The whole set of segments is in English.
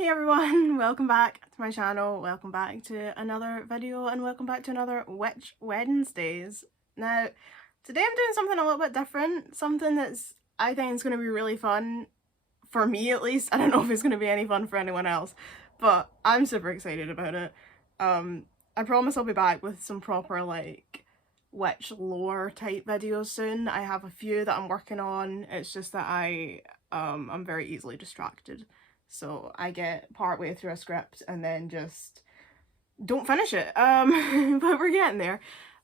Hey everyone, welcome back to my channel, welcome back to another video, and welcome back to another Witch Wednesdays. Now, today I'm doing something a little bit different, something I think is going to be really fun, for me at least. I don't know if it's going to be any fun for anyone else, but I'm super excited about it. I promise I'll be back with some proper witch lore type videos soon. I have a few that I'm working on, it's just that I'm very easily distracted. So I get partway through a script and then just don't finish it. But we're getting there.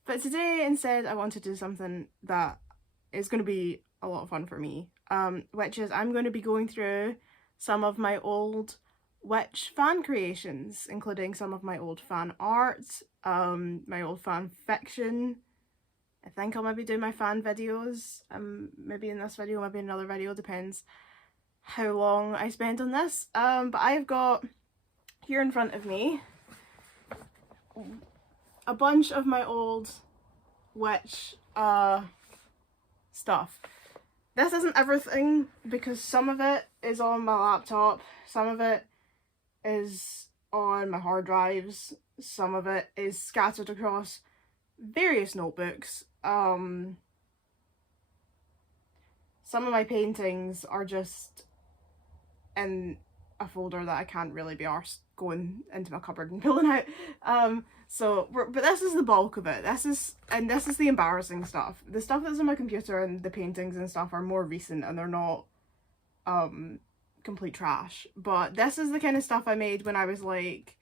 But today instead I wanted to do something that is going to be a lot of fun for me, which is I'm going to be going through some of my old witch fan creations, including some of my old fan art, my old fan fiction. I think I'll maybe do my fan videos, maybe in this video, maybe in another video, depends how long I spend on this. But I've got here in front of me a bunch of my old witch stuff. This isn't everything because some of it is on my laptop, some of it is on my hard drives, some of it is scattered across various notebooks. Some of my paintings are just in a folder that I can't really be arsed going into my cupboard and pulling out. But this is the bulk of it. This is the embarrassing stuff. The stuff that's on my computer and the paintings and stuff are more recent and they're not complete trash. But this is the kind of stuff I made when I was like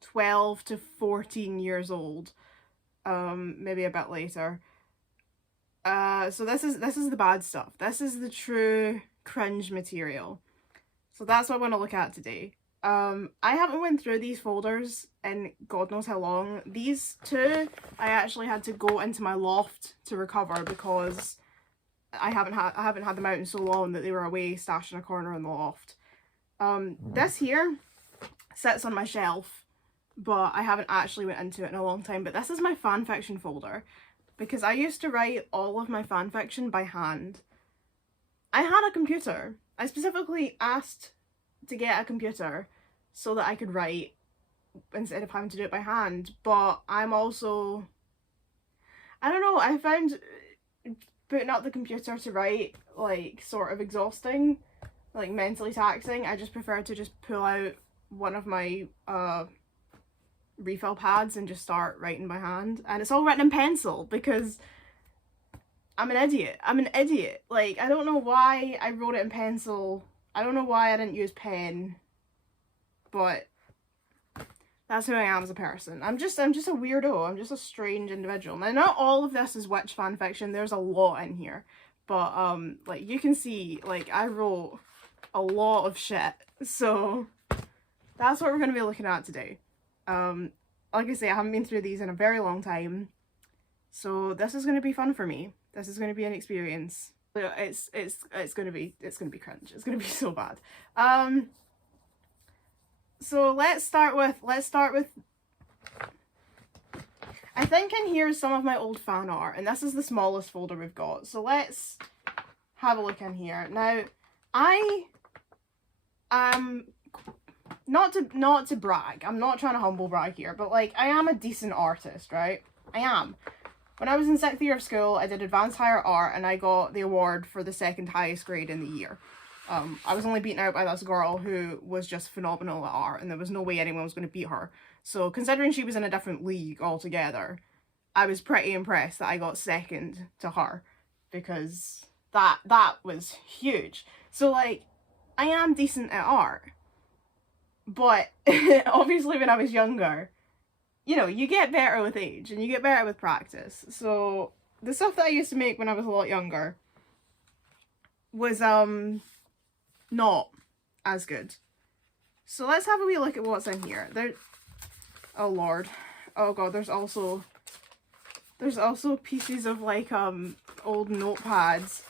12 to 14 years old. Maybe a bit later. So this is the bad stuff. This is the true cringe material. So that's what I want to look at today. I haven't went through these folders in God knows how long. These two I actually had to go into my loft to recover because I haven't had them out in so long that they were away stashed in a corner in the loft. This here sits on my shelf, but I haven't actually went into it in a long time. But this is my fanfiction folder because I used to write all of my fanfiction by hand. I had a computer. I specifically asked to get a computer so that I could write instead of having to do it by hand, but I'm also, I don't know, I found putting up the computer to write like sort of exhausting, like mentally taxing. I just prefer to just pull out one of my refill pads and just start writing by hand, and it's all written in pencil because I'm an idiot. Like, I don't know why I wrote it in pencil. I don't know why I didn't use pen. But that's who I am as a person. I'm just a weirdo. I'm just a strange individual. Now, not all of this is witch fanfiction. There's a lot in here. But, like, you can see, like, I wrote a lot of shit. So, that's what we're going to be looking at today. Like I say, I haven't been through these in a very long time. So, this is going to be fun for me. This is going to be an experience. It's going to be cringe. It's going to be so bad. So let's start with I think in here is some of my old fan art, and this is the smallest folder we've got. So let's have a look in here. Now, I am not to brag. I'm not trying to humble brag here, but like I am a decent artist, right? I am. When I was in 6th year of school, I did advanced higher art and I got the award for the 2nd highest grade in the year. I was only beaten out by this girl who was just phenomenal at art and there was no way anyone was going to beat her. So considering she was in a different league altogether, I was pretty impressed that I got 2nd to her because that was huge. So like, I am decent at art. But obviously when I was younger, you know, you get better with age and you get better with practice. So the stuff that I used to make when I was a lot younger was not as good. So let's have a wee look at what's in here. Oh lord. Oh god, there's also pieces of like old notepads.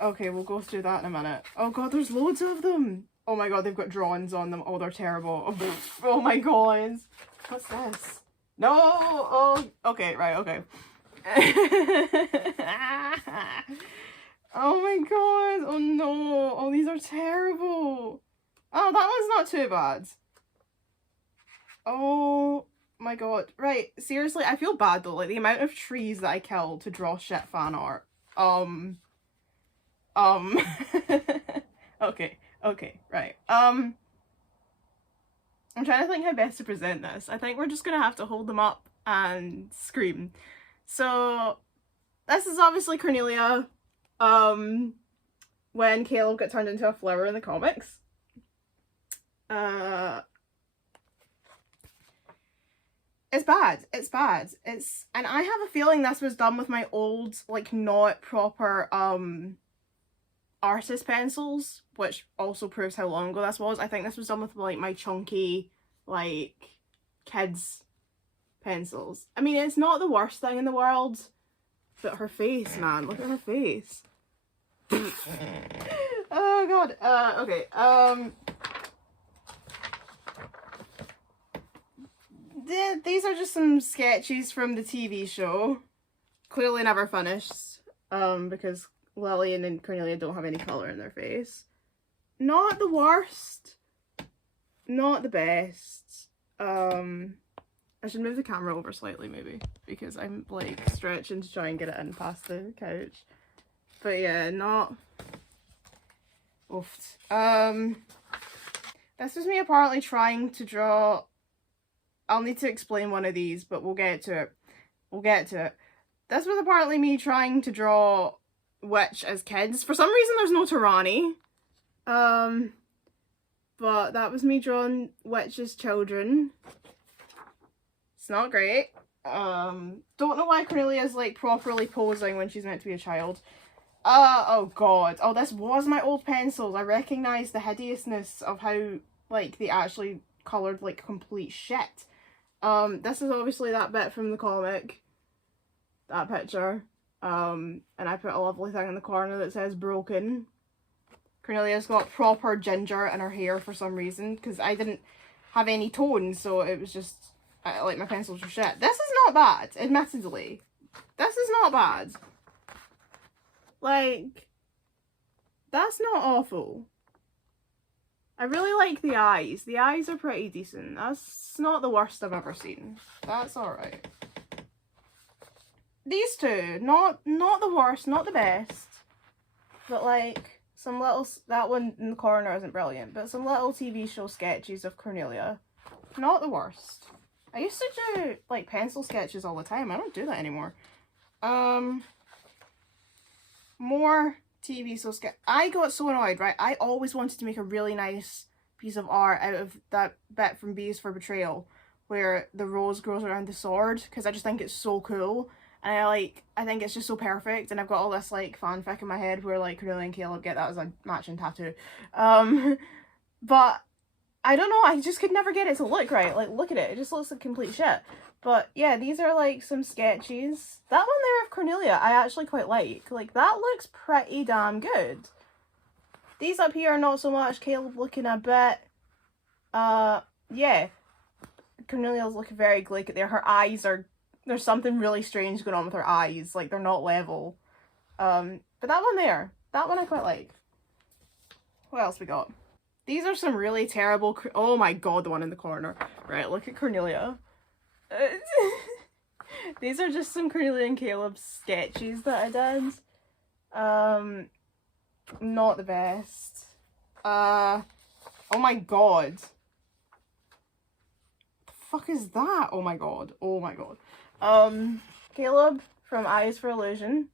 Okay, we'll go through that in a minute. Oh god, there's loads of them. Oh my god, they've got drawings on them. Oh, they're terrible. Oh my god. What's this? No! Oh, okay, right, okay. Oh my god! Oh no! Oh, these are terrible! Oh, that one's not too bad. Oh my god. Right, seriously, I feel bad though. Like, the amount of trees that I killed to draw shit fan art. Okay, right. I'm trying to think how best to present this. I think we're just gonna have to hold them up and scream. So, this is obviously Cornelia, when Caleb got turned into a flower in the comics. It's bad. It's bad. And I have a feeling this was done with my old, like, not proper, artist pencils, which also proves how long ago this was. I think this was done with, like, my chunky, like, kids pencils. I mean, it's not the worst thing in the world, but her face, man. Look at her face. Oh, God. Okay. These are just some sketches from the TV show. Clearly never finished, because Lillian and Cornelia don't have any colour in their face. Not the worst. Not the best. I should move the camera over slightly, maybe, because I'm, like, stretching to try and get it in past the couch. But yeah, not... Oofed. This was me apparently trying to draw... I'll need to explain one of these, but we'll get to it. We'll get to it. This was apparently me trying to draw Witch as kids. For some reason there's no Tarani. But that was me drawing Witch as children. It's not great. Don't know why Cornelia's, like, properly posing when she's meant to be a child. Oh god. Oh, this was my old pencils. I recognise the hideousness of how, like, they actually coloured, like, complete shit. This is obviously that bit from the comic. That picture. And I put a lovely thing in the corner that says broken. Cornelia's got proper ginger in her hair for some reason, because I didn't have any tones, so it was just, like, my pencils were shit. This is not bad, admittedly. This is not bad. Like, that's not awful. I really like the eyes. The eyes are pretty decent. That's not the worst I've ever seen. That's alright. These two, not the worst, not the best. But, like, some little... That one in the corner isn't brilliant, but some little TV show sketches of Cornelia. Not the worst. I used to do, like, pencil sketches all the time. I don't do that anymore. More TV show sketch. I got so annoyed, right? I always wanted to make a really nice piece of art out of that bit from Bees for Betrayal, where the rose grows around the sword, because I just think it's so cool. And I think it's just so perfect, and I've got all this, like, fanfic in my head where, like, Cornelia and Caleb get that as a matching tattoo. But I don't know, I just could never get it to look right. Like, look at it, it just looks like complete shit. But yeah, these are, like, some sketches. That one there of Cornelia I actually quite like. Like, that looks pretty damn good. These up here are not so much. Caleb looking a bit, yeah. Cornelia's looking very glick there. Her eyes are... There's something really strange going on with her eyes. Like, they're not level. But that one there. That one I quite like. What else we got? These are some really terrible... Oh my god, the one in the corner. Right, look at Cornelia. These are just some Cornelia and Caleb sketches that I did. Not the best. Oh my god. What the fuck is that? Oh my god. Oh my god. Caleb from Eyes for Illusion.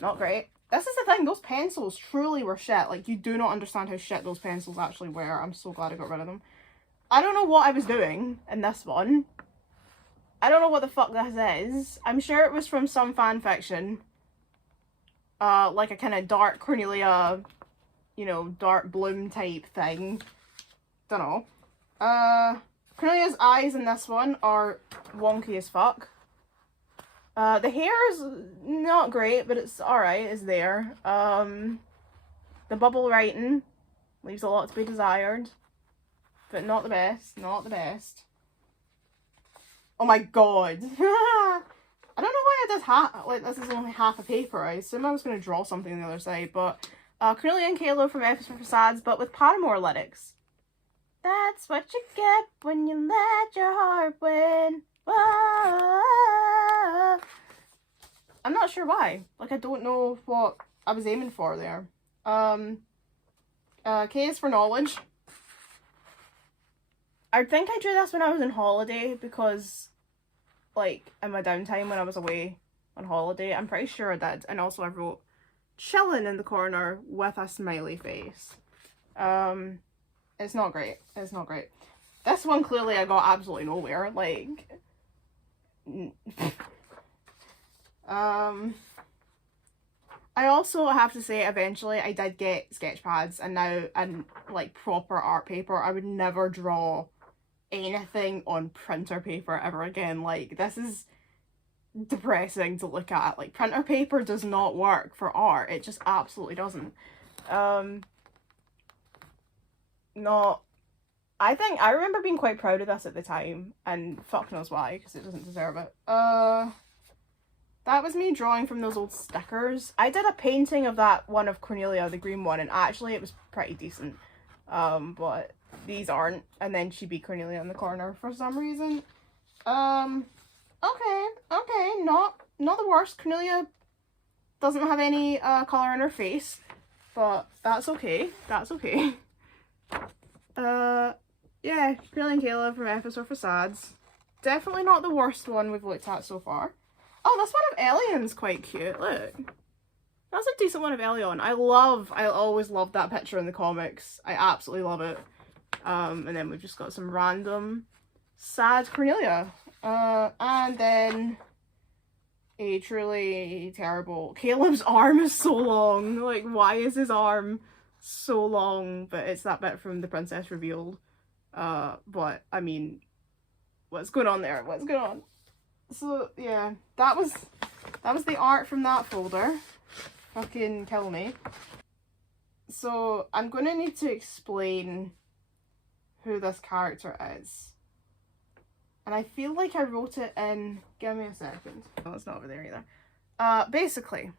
Not great. This is the thing, those pencils truly were shit. Like, you do not understand how shit those pencils actually were. I'm so glad I got rid of them. I don't know what I was doing in this one. I don't know what the fuck this is. I'm sure it was from some fan fiction. Like a kind of dark Cornelia, you know, dark bloom type thing. Don't know. Cornelia's eyes in this one are wonky as fuck. The hair is not great, but it's alright, it's there. The bubble writing leaves a lot to be desired. But not the best, not the best. Oh my god. I don't know why I did half, like, this is only half a paper. I assume I was going to draw something on the other side, but Cornelia and Caleb from F is for Facades, but with Paramore lyrics. That's what you get when you let your heart win. Whoa. I'm not sure why. Like, I don't know what I was aiming for there. K is for knowledge. I think I drew this when I was on holiday because, like, in my downtime when I was away on holiday, I'm pretty sure I did. And also I wrote chilling in the corner with a smiley face. It's not great. It's not great. This one, clearly, I got absolutely nowhere. Like, I also have to say, eventually, I did get sketch pads, and now, and like proper art paper. I would never draw anything on printer paper ever again. Like, this is depressing to look at. Like, printer paper does not work for art. It just absolutely doesn't. Not. I think I remember being quite proud of this at the time, and fuck knows why, because it doesn't deserve it. That was me drawing from those old stickers. I did a painting of that one of Cornelia, the green one, and actually it was pretty decent. But these aren't. And then she beat Cornelia in the corner for some reason. Okay, not the worst. Cornelia doesn't have any colour in her face, but that's okay. That's okay. Yeah, Cornelia and Caleb from F is for Facades. Definitely not the worst one we've looked at so far. Oh, this one of Elion's quite cute. Look. That's a decent one of Elion. I always loved that picture in the comics. I absolutely love it. And then we've just got some random sad Cornelia. And then a truly terrible... Caleb's arm is so long. Like, why is his arm so long? But it's that bit from The Princess Revealed. But, I mean, what's going on there? What's going on? So, yeah, that was the art from that folder. Fucking kill me. So, I'm gonna need to explain who this character is. And I feel like I wrote it in... Give me a second. Oh, it's not over there either. Basically,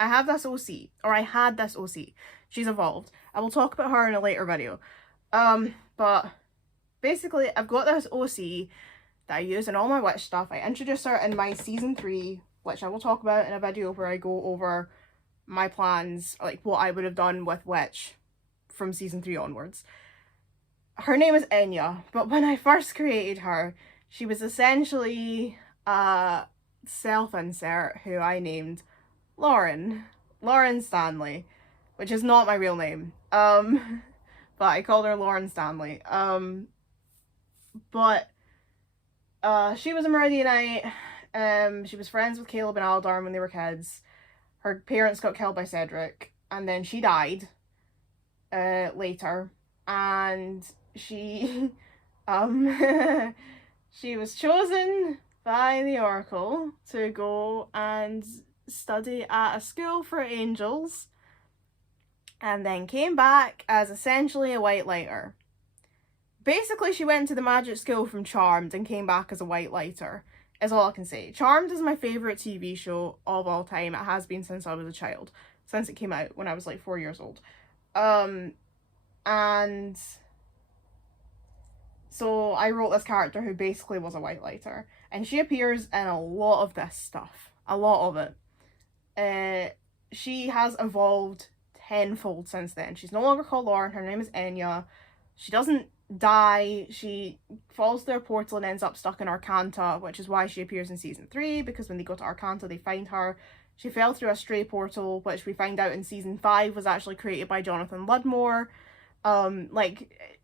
I have this OC. Or I had this OC. She's evolved. I will talk about her in a later video. But basically, I've got this OC that I use in all my witch stuff. I introduced her in my season 3, which I will talk about in a video where I go over my plans, like what I would have done with witch from season 3 onwards. Her name is Enya, but when I first created her, she was essentially a self-insert who I named Lauren Stanley, which is not my real name. But I called her Lauren Stanley. But she was a Meridianite. She was friends with Caleb and Aldar when they were kids. Her parents got killed by Cedric, and then she died later. And she she was chosen by the Oracle to go and study at a school for angels, and then came back as essentially a white lighter. Basically, she went to the magic school from Charmed and came back as a white lighter, is all I can say. Charmed is my favourite TV show of all time. It has been since I was a child. Since it came out when I was like 4 years old. And so I wrote this character who basically was a white lighter. And she appears in a lot of this stuff. A lot of it. She has evolved tenfold since then. She's no longer called Lauren. Her name is Enya. She doesn't die. She falls through a portal and ends up stuck in Arcanta, which is why she appears in season 3, because when they go to Arcanta they find her. She fell through a stray portal, which we find out in season 5 was actually created by Jonathan Ludmore.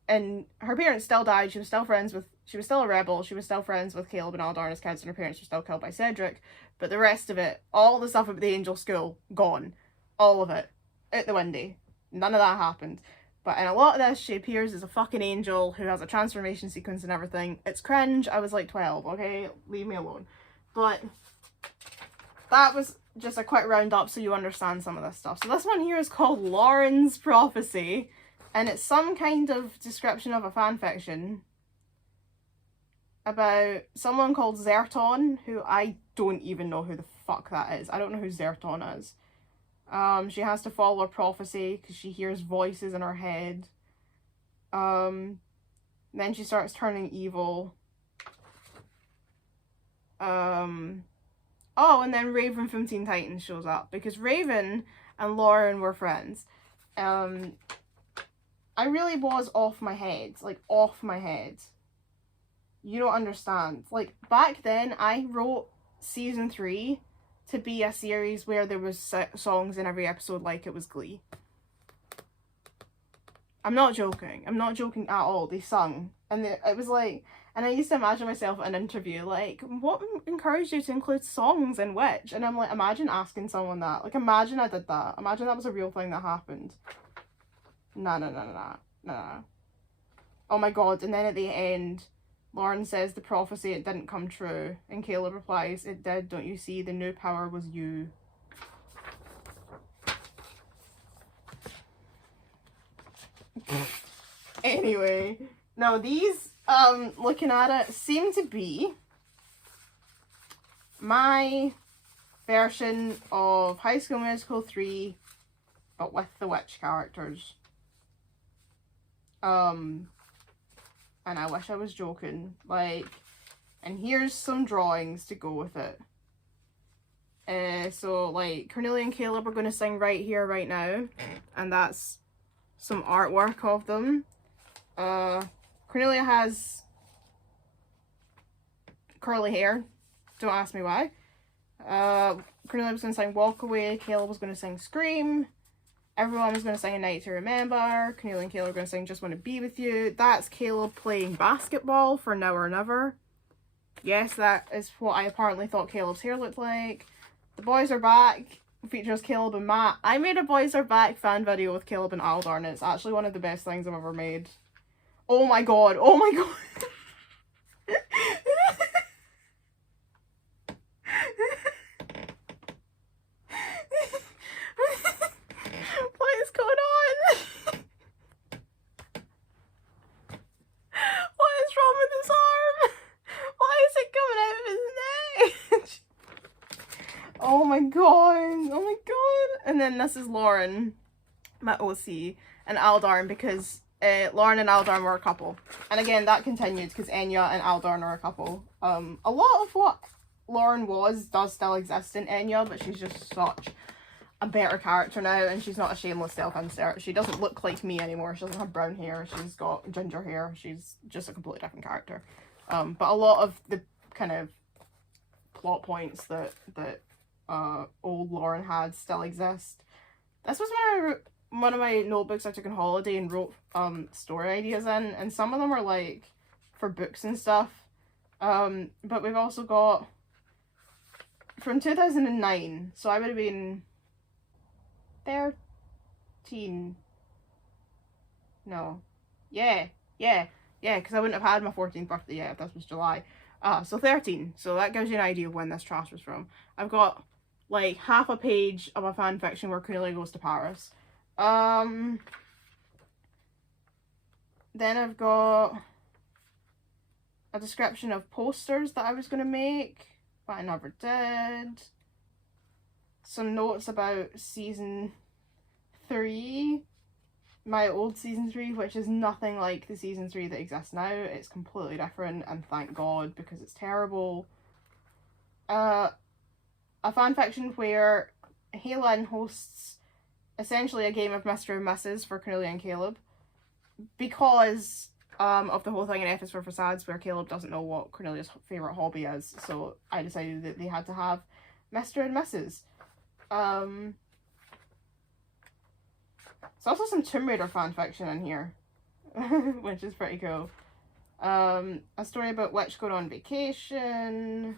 And her parents still died. She was still a rebel. She was still friends with Caleb and Aldar and his kids, and her parents were still killed by Cedric. But the rest of it, all the stuff about the angel school, gone. All of it. Out the window. None of that happened. But in a lot of this, she appears as a fucking angel who has a transformation sequence and everything. It's cringe. I was like 12, okay? Leave me alone. But that was just a quick roundup so you understand some of this stuff. So this one here is called Lauren's Prophecy. And it's some kind of description of a fanfiction about someone called Zerton, who I don't even know who the fuck that is. I don't know who Zerton is. She has to follow a prophecy because she hears voices in her head. Then she starts turning evil. Oh, and then Raven from Teen Titans shows up because Raven and Lauren were friends. I really was off my head, like off my head. You don't understand. Like, back then, I wrote season 3 to be a series where there was songs in every episode like it was Glee. I'm not joking. I'm not joking at all. They sung. And it was like, and I used to imagine myself in an interview, like, what encouraged you to include songs in which? And I'm like, imagine asking someone that. Like, imagine I did that. Imagine that was a real thing that happened. No. Oh my god. And then at the end, Lauren says the prophecy, it didn't come true. And Caleb replies, it did, don't you see? The new power was you. Anyway, now these, looking at it, seem to be my version of High School Musical 3, but with the witch characters. And I wish I was joking, like, and here's some drawings to go with it. So, like, Cornelia and Caleb are going to sing right here, right now, and that's some artwork of them. Cornelia has curly hair, don't ask me why. Cornelia was going to sing Walk Away, Caleb was going to sing Scream. Everyone was going to sing A Night to Remember. Cornelia and Caleb are going to sing Just Want to Be With You. That's Caleb playing basketball for Now or Never. Yes, that is what I apparently thought Caleb's hair looked like. The Boys Are Back features Caleb and Matt. I made a Boys Are Back fan video with Caleb and Aldar, and it's actually one of the best things I've ever made. Oh my god, oh my god. What is going on? What is wrong with his arm? Why is it coming out of his neck? Oh my god, oh my god. And then this is Lauren, my OC, and Aldarn, because Lauren and Aldarn were a couple. And again, that continued because Enya and Aldarn are a couple. A lot of what Lauren does still exist in Enya, but she's just such a better character now, and she's not a shameless self-insert. She doesn't look like me anymore. She doesn't have brown hair. She's got ginger hair. She's just a completely different character. But a lot of the kind of plot points that old Lauren had still exist. This was one of my notebooks I took on holiday and wrote story ideas in, and some of them are like for books and stuff. But we've also got from 2009, so I would have been 13. No. Yeah, because I wouldn't have had my 14th birthday yet if this was July. So 13. So that gives you an idea of when this trash was from. I've got like half a page of a fan fiction where Cornelia goes to Paris. Then I've got a description of posters that I was going to make, but I never did. Some notes about season 3, my old season 3, which is nothing like the season 3 that exists now. It's completely different, and thank God, because it's terrible. A fanfiction where Halen hosts essentially a game of Mr. and Mrs. for Cornelia and Caleb, because of the whole thing in F is for Facades where Caleb doesn't know what Cornelia's favourite hobby is, so I decided that they had to have Mr. and Mrs. There's also some Tomb Raider fanfiction in here, which is pretty cool. A story about Witch going on vacation.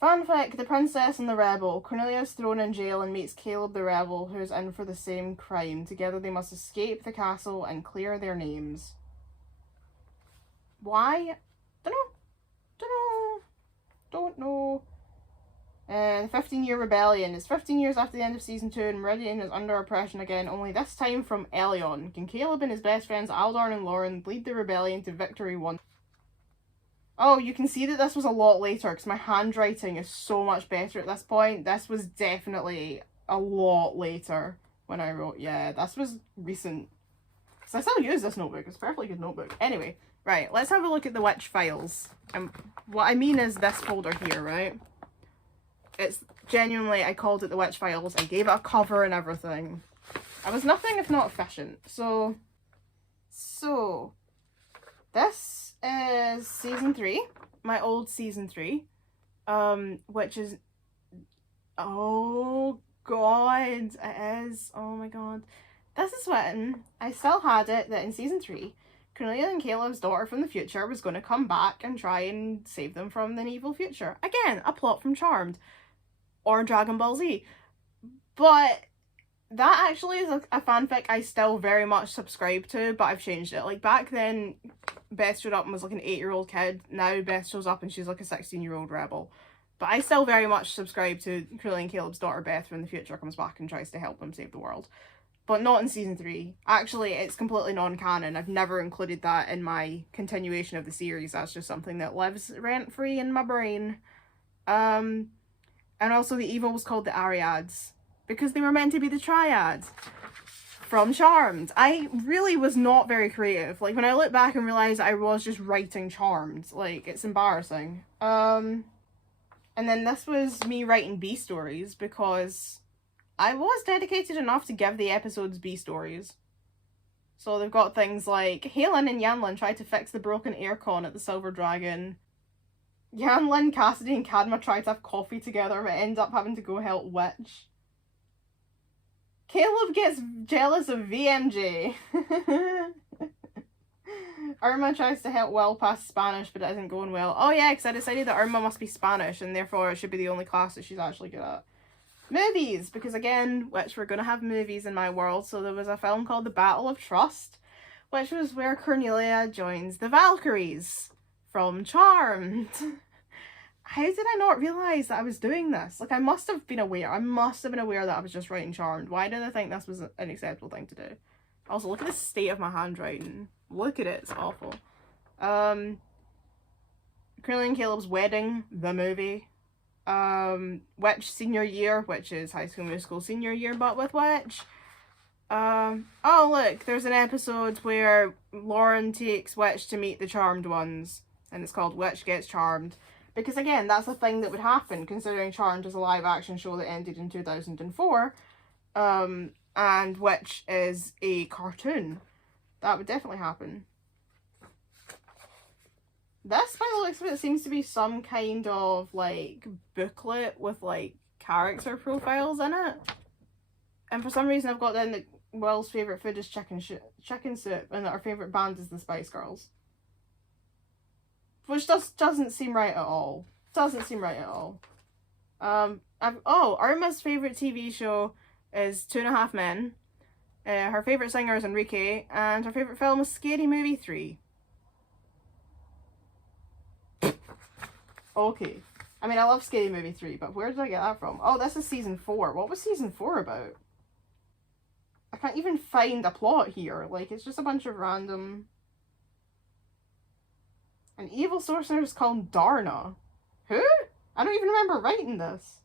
Fanfic, The Princess and the Rebel. Cornelia is thrown in jail and meets Caleb the Rebel, who is in for the same crime. Together they must escape the castle and clear their names. Why? Don't know. The 15-year rebellion. It's 15 years after the end of season 2 and Meridian is under oppression again, only this time from Elion. Can Caleb and his best friends Aldarn and Lauren lead the rebellion to victory once? Oh, you can see that this was a lot later because my handwriting is so much better at this point. This was definitely a lot later when I wrote, yeah, this was recent. Because I still use this notebook. It's a perfectly good notebook. Anyway, right, let's have a look at the Witch files. And what I mean is this folder here, right? It's genuinely, I called it the Witch files. I gave it a cover and everything. I was nothing if not efficient. So this is season 3, my old season 3, which is, oh god, it is, oh my god. This is when I still had it that in season 3, Cornelia and Caleb's daughter from the future was going to come back and try and save them from an evil future. Again, a plot from Charmed or Dragon Ball Z. But that actually is a fanfic I still very much subscribe to, but I've changed it. Like, back then, Beth showed up and was like an 8-year-old kid. Now Beth shows up and she's like a 16-year-old rebel. But I still very much subscribe to Cornelia and Caleb's daughter Beth from the future comes back and tries to help them save the world. But not in season 3. Actually, it's completely non-canon. I've never included that in my continuation of the series. That's just something that lives rent-free in my brain. And also the evil was called the Ariads, because they were meant to be the triads from Charmed. I really was not very creative. Like, when I look back and realise I was just writing Charmed, like, it's embarrassing. And then this was me writing B stories, because I was dedicated enough to give the episodes B stories. So they've got things like Halen and Yanlin try to fix the broken aircon at the Silver Dragon. Yanlin, Cassidy, and Cadma try to have coffee together but end up having to go help Witch. Caleb gets jealous of VMJ. Irma tries to help Will pass Spanish, but it isn't going well. Oh yeah, because I decided that Irma must be Spanish, and therefore it should be the only class that she's actually good at. Movies, because again, which we're going to have movies in my world, so there was a film called The Battle of Trust, which was where Cornelia joins the Valkyries from Charmed. How did I not realise that I was doing this? Like, I must have been aware. I must have been aware that I was just writing Charmed. Why did I think this was an acceptable thing to do? Also, look at the state of my handwriting. Look at it, it's awful. Cornelia and Caleb's Wedding, the movie. Witch Senior Year, which is High School Musical Senior Year, but with Witch. Oh look, there's an episode where Lauren takes Witch to meet the Charmed ones, and it's called Witch Gets Charmed. Because again, that's a thing that would happen, considering Charmed is a live action show that ended in 2004, and Witch is a cartoon. That would definitely happen. This, by the looks of it, seems to be some kind of, like, booklet with, like, character profiles in it. And for some reason I've got down that Will's favourite food is chicken soup, and that our favourite band is the Spice Girls. Which doesn't seem right at all. Doesn't seem right at all. Irma's favourite TV show is 2.5 Men. Her favourite singer is Enrique, and her favourite film is Scary Movie 3. Okay. I mean, I love Scary Movie 3, but where did I get that from? Oh, this is season 4. What was season 4 about? I can't even find a plot here. Like, it's just a bunch of random... An evil sorcerer is called Darna. Who? I don't even remember writing this.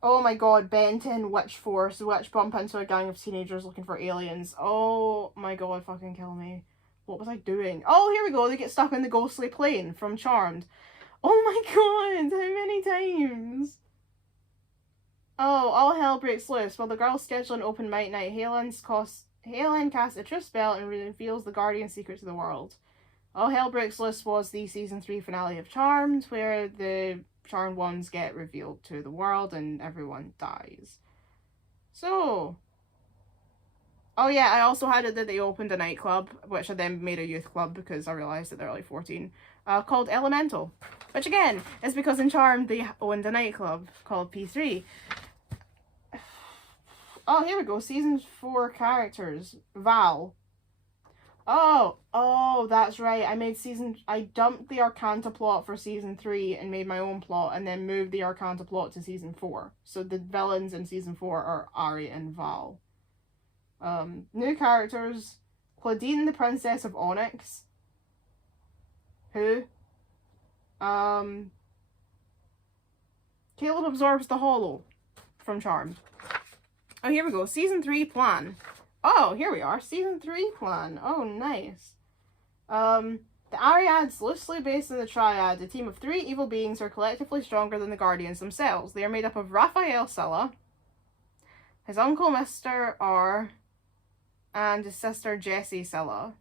Oh my god, Ben 10 Witch Force. The witch bump into a gang of teenagers looking for aliens. Oh my god, fucking kill me. What was I doing? Oh, here we go. They get stuck in the ghostly plane from Charmed. Oh my god, how many times? Oh, all hell breaks loose. While the girls schedule an open mic night, Halen casts a truth spell and reveals the guardian secret to the world. All hell breaks loose was the season 3 finale of Charmed, where the Charmed ones get revealed to the world and everyone dies. So... Oh yeah, I also had it that they opened a nightclub, which I then made a youth club because I realised that they're like 14, called Elemental. Which again, is because in Charmed they owned a nightclub called P3. Oh, here we go, season 4 characters. Val. Oh, that's right, I dumped the Arcanta plot for season 3 and made my own plot, and then moved the Arcanta plot to season 4. So the villains in season 4 are Ari and Val. New characters, Claudine, the Princess of Onyx. Who? Caleb absorbs the hollow from Charmed. Oh, here we go. Season 3 plan. Oh, here we are. Season 3 plan. Oh, nice. The Ariads, loosely based on the Triad, a team of 3 evil beings who are collectively stronger than the Guardians themselves. They are made up of Raphael Silla, his uncle Mr. R, and his sister Jessie Silla.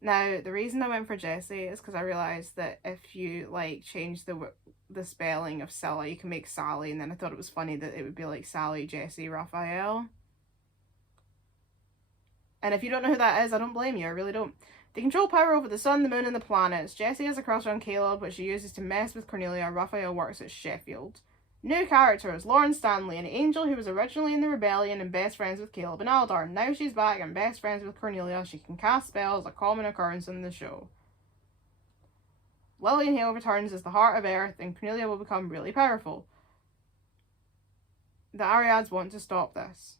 Now, the reason I went for Jessie is because I realised that if you, like, change the spelling of Silla, you can make Sally, and then I thought it was funny that it would be like Sally, Jessie, Raphael. And if you don't know who that is, I don't blame you, I really don't. They control power over the sun, the moon, and the planets. Jessie has a crush on Caleb, which she uses to mess with Cornelia. Raphael works at Sheffield. New characters: Lauren Stanley, an angel who was originally in the rebellion and best friends with Caleb and Aldar. Now she's back and best friends with Cornelia. She can cast spells, a common occurrence in the show. Lillian Hale returns as the heart of Earth, and Cornelia will become really powerful. The Ariads want to stop this.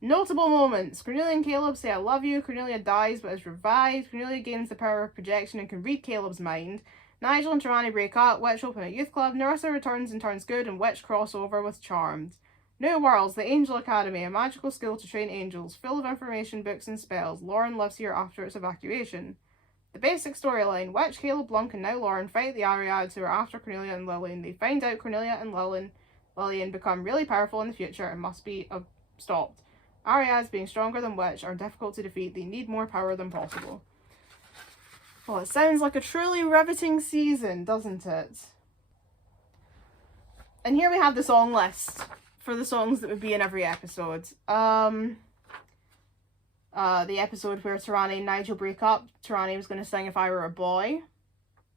Notable moments. Cornelia and Caleb say I love you. Cornelia dies but is revived. Cornelia gains the power of projection and can read Caleb's mind. Nigel and Tarani break up. Witch open a youth club. Nerissa returns and turns good, and Witch crossover with Charmed. New Worlds, the Angel Academy, a magical school to train angels, full of information, books, and spells. Lauren lives here after its evacuation. The basic storyline: Witch, Caleb, Blunk, and now Lauren fight the Ariads who are after Cornelia and Lillian. They find out Cornelia and Lillian become really powerful in the future and must be stopped. Ariads, being stronger than Witch, are difficult to defeat. They need more power than possible. Well, it sounds like a truly riveting season, doesn't it? And here we have the song list for the songs that would be in every episode. The episode where Tarani and Nigel break up, Tarani was going to sing If I Were a Boy.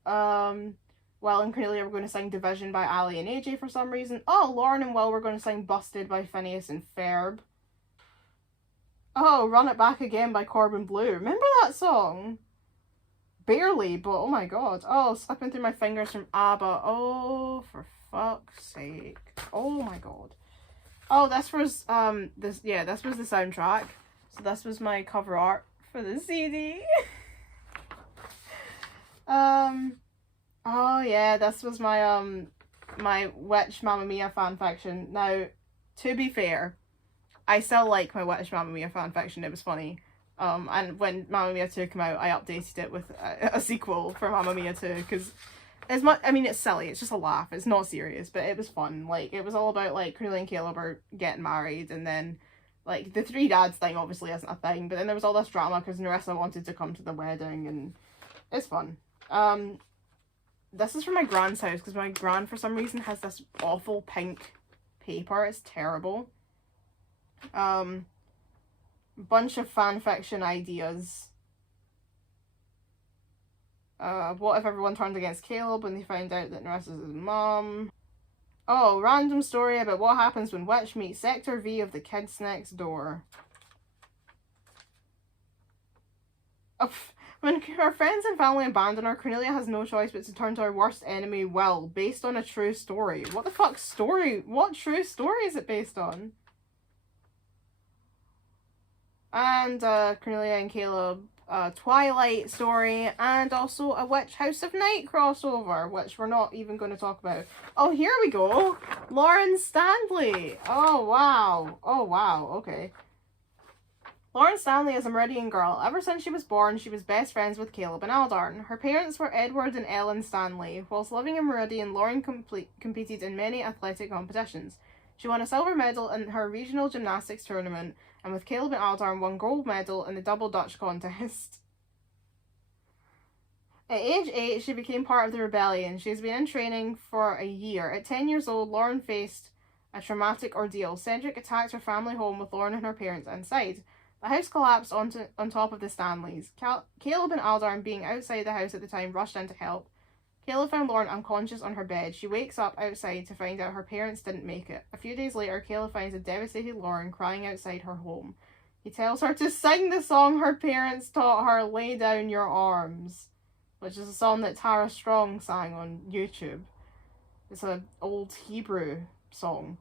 Will and Cornelia were going to sing Division by Ali and AJ for some reason. Oh, Lauren and Will were going to sing Busted by Phineas and Ferb. Oh, Run It Back Again by Corbin Bleu. Remember that song? Barely, but oh my god. Oh, Slipping Through My Fingers from ABBA. Oh, for fuck's sake. Oh my god. Oh, this was this was the soundtrack. So this was my cover art for the CD. Oh yeah, this was my my Witch Mamma Mia fanfiction. Now, to be fair, I still like my Witch Mamma Mia fanfiction. It was funny. And when Mamma Mia 2 came out, I updated it with a sequel for Mamma Mia 2, because as much, I mean, it's silly, it's just a laugh, it's not serious, but it was fun. Like, it was all about, like, Cornelia and Caleb are getting married, and then, like, the 3 dads thing obviously isn't a thing, but then there was all this drama because Nerissa wanted to come to the wedding, and it's fun. This is from my grand's house, because my gran, for some reason, has this awful pink paper. It's terrible. Bunch of fanfiction ideas. What if everyone turned against Caleb when they found out that Nerissa's his mom? Oh, random story about what happens when Witch meets Sector V of the Kids Next Door. Oh, when her friends and family abandon her, Cornelia has no choice but to turn to her worst enemy, Will, based on a true story. What the fuck story? What true story is it based on? And Cornelia and Caleb Twilight story, and also a Witch House of Night crossover, which we're not even going to talk about. Oh, here we go! Lauren Stanley! Oh, wow. Oh, wow. Okay. Lauren Stanley is a Meridian girl. Ever since she was born, she was best friends with Caleb and Aldarn. Her parents were Edward and Ellen Stanley. Whilst living in Meridian, Lauren competed in many athletic competitions. She won a silver medal in her regional gymnastics tournament, and with Caleb and Aldarn won gold medal in the double Dutch contest. At age 8, she became part of the rebellion. She has been in training for a year. At 10 years old, Lauren faced a traumatic ordeal. Cedric attacked her family home with Lauren and her parents inside. The house collapsed on top of the Stanleys. Caleb and Aldarn, being outside the house at the time, rushed in to help. Caleb found Lauren unconscious on her bed. She wakes up outside to find out her parents didn't make it. A few days later, Caleb finds a devastated Lauren crying outside her home. He tells her to sing the song her parents taught her, Lay Down Your Arms, which is a song that Tara Strong sang on YouTube. It's an old Hebrew song.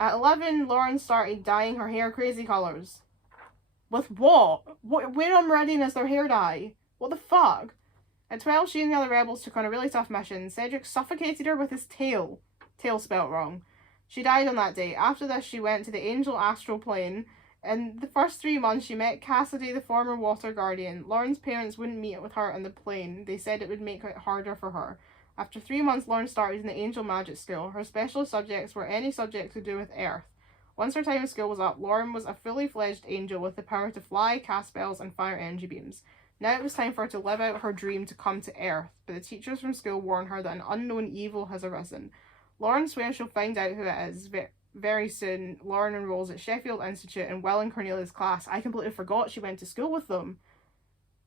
At 11, Lauren started dyeing her hair crazy colours. With what? Where on Meridian is their hair dye? What the fuck? At 12, she and the other rebels took on a really tough mission. Cedric suffocated her with his tail. Tail spelt wrong. She died on that day. After this, she went to the Angel Astral Plane. In the first 3 months, she met Cassidy, the former Water Guardian. Lauren's parents wouldn't meet with her on the plane. They said it would make it harder for her. After 3 months, Lauren started in the Angel Magic School. Her specialist subjects were any subject to do with Earth. Once her time in school was up, Lauren was a fully fledged angel with the power to fly, cast spells, and fire energy beams. Now it was time for her to live out her dream to come to Earth, but the teachers from school warn her that an unknown evil has arisen. Lauren swears she'll find out who it is very soon. Lauren enrolls at Sheffield Institute in Will and Cornelia's class. I completely forgot she went to school with them.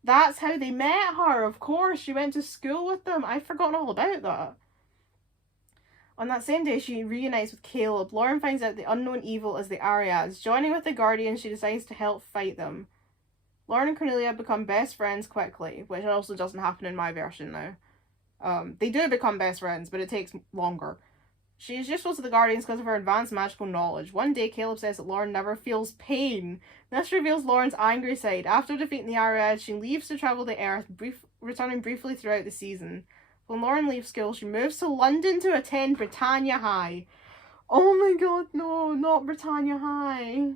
That's how they met her, of course. She went to school with them. I'd forgotten all about that. On that same day, she reunites with Caleb. Lauren finds out the unknown evil is the Ariads. Joining with the Guardians, she decides to help fight them. Lauren and Cornelia become best friends quickly, which also doesn't happen in my version now. They do become best friends, but it takes longer. She is useful to the Guardians because of her advanced magical knowledge. One day, Caleb says that Lauren never feels pain. This reveals Lauren's angry side. After defeating the Ariads, she leaves to travel to Earth, returning briefly throughout the season. When Lauren leaves school, she moves to London to attend Britannia High. Oh my god, no, not Britannia High.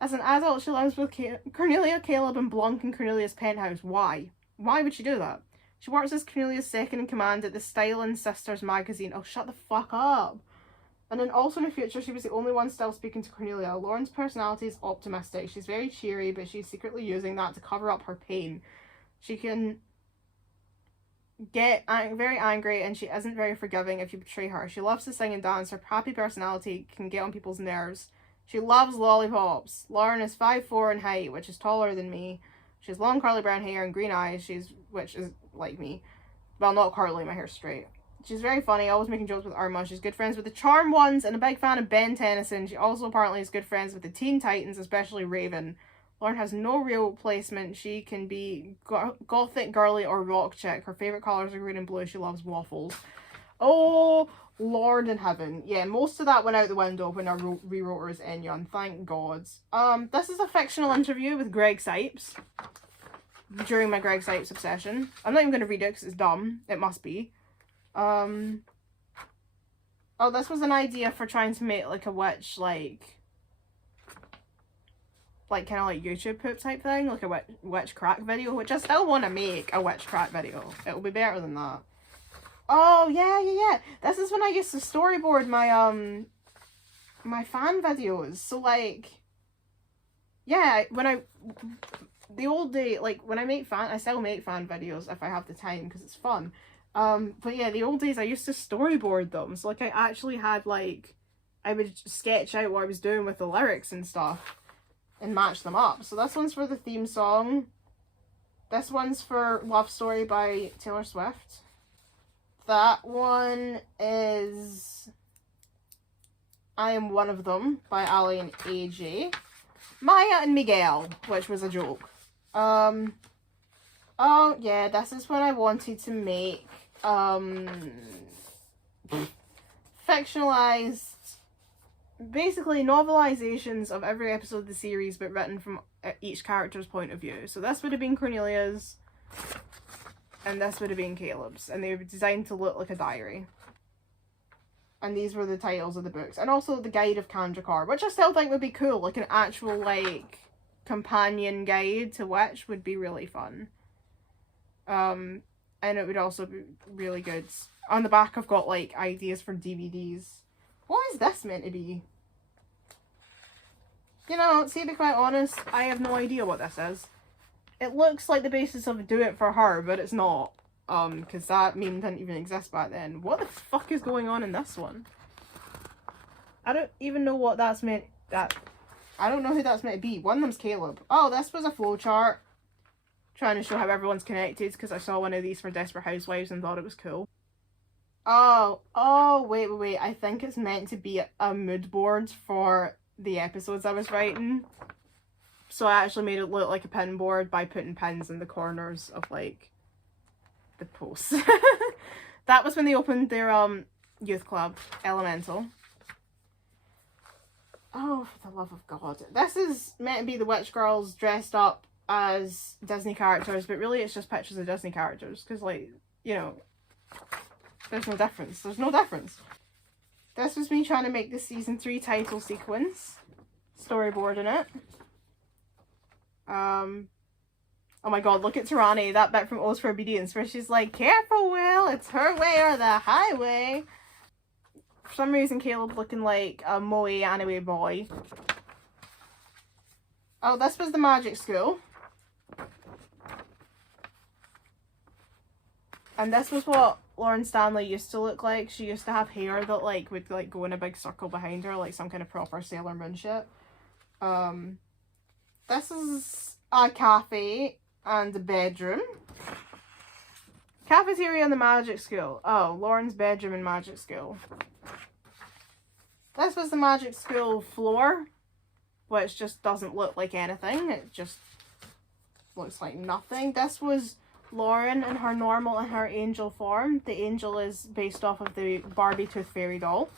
As an adult, she lives with Cornelia, Caleb, and Blanc in Cornelia's penthouse. Why? Why would she do that? She works as Cornelia's second-in-command at the Styling Sisters magazine. Oh, shut the fuck up. And then also in the future, she was the only one still speaking to Cornelia. Lauren's personality is optimistic. She's very cheery, but she's secretly using that to cover up her pain. She can get very angry, and she isn't very forgiving if you betray her. She loves to sing and dance. Her happy personality can get on people's nerves. She loves lollipops. Lauren is 5'4" in height, which is taller than me. She has long curly brown hair and green eyes, which is like me. Well, not curly, my hair's straight. She's very funny, always making jokes with Irma. She's good friends with the Charm Ones and a big fan of Ben Tennyson. She also apparently is good friends with the Teen Titans, especially Raven. Lauren has no real placement. She can be gothic, girly, or rock chick. Her favourite colours are green and blue. She loves waffles. Oh, Lord in heaven. Yeah, most of that went out the window when I rewrote her as Enyon. Thank God. This is a fictional interview with Greg Sipes. During my Greg Sipes obsession. I'm not even going to read it because it's dumb. It must be. Oh, this was an idea for trying to make like a witch, like kind of like YouTube poop type thing, like a witch crack video, which I still want to make a witch crack video. It'll be better than that. Oh, yeah. This is when I used to storyboard my, my fan videos. So, like, yeah, the old day, like, when I still make fan videos if I have the time, because it's fun. But yeah, the old days I used to storyboard them. So, like, I actually had, like, I would sketch out what I was doing with the lyrics and stuff and match them up. So this one's for the theme song. This one's for Love Story by Taylor Swift. That one is I Am One of Them by Ali and AJ. Maya and Miguel, which was a joke. Oh yeah, this is when I wanted to make fictionalized, basically novelizations of every episode of the series, but written from each character's point of view. So this would have been Cornelia's, and this would have been Caleb's, and they were designed to look like a diary. And these were the titles of the books. And also the Guide of Kandrakar, which I still think would be cool. Like an actual, like, companion guide to Witch would be really fun. And it would also be really good. On the back I've got, like, ideas for DVDs. What is this meant to be? You know, to be quite honest, I have no idea what this is. It looks like the basis of Do It For Her, but it's not. Because that meme didn't even exist back then. What the fuck is going on in this one? I don't even know what that's meant. I don't know who that's meant to be. One of them's Caleb. Oh, this was a flowchart. Trying to show how everyone's connected, because I saw one of these for Desperate Housewives and thought it was cool. Oh, wait. I think it's meant to be a mood board for the episodes I was writing. So I actually made it look like a pin board by putting pins in the corners of, like, the posts. That was when they opened their youth club, Elemental. Oh, for the love of God. This is meant to be the witch girls dressed up as Disney characters, but really it's just pictures of Disney characters, because, like, you know, there's no difference. There's no difference. This was me trying to make the season 3 title sequence, storyboarding it. Oh my god, look at Tarani, that bit from O's for Obedience, where she's like, careful, Will, it's her way or the highway. For some reason, Caleb's looking like a moe anime boy. Oh, this was the magic school. And this was what Lauren Stanley used to look like. She used to have hair that, like, would, like, go in a big circle behind her, like some kind of proper Sailor Moon shit. This is a cafe and a bedroom. Cafeteria and the magic school. Oh, Lauren's bedroom and magic school. This was the magic school floor, which just doesn't look like anything. It just looks like nothing. This was Lauren in her normal and her angel form. The angel is based off of the Barbie Tooth Fairy doll.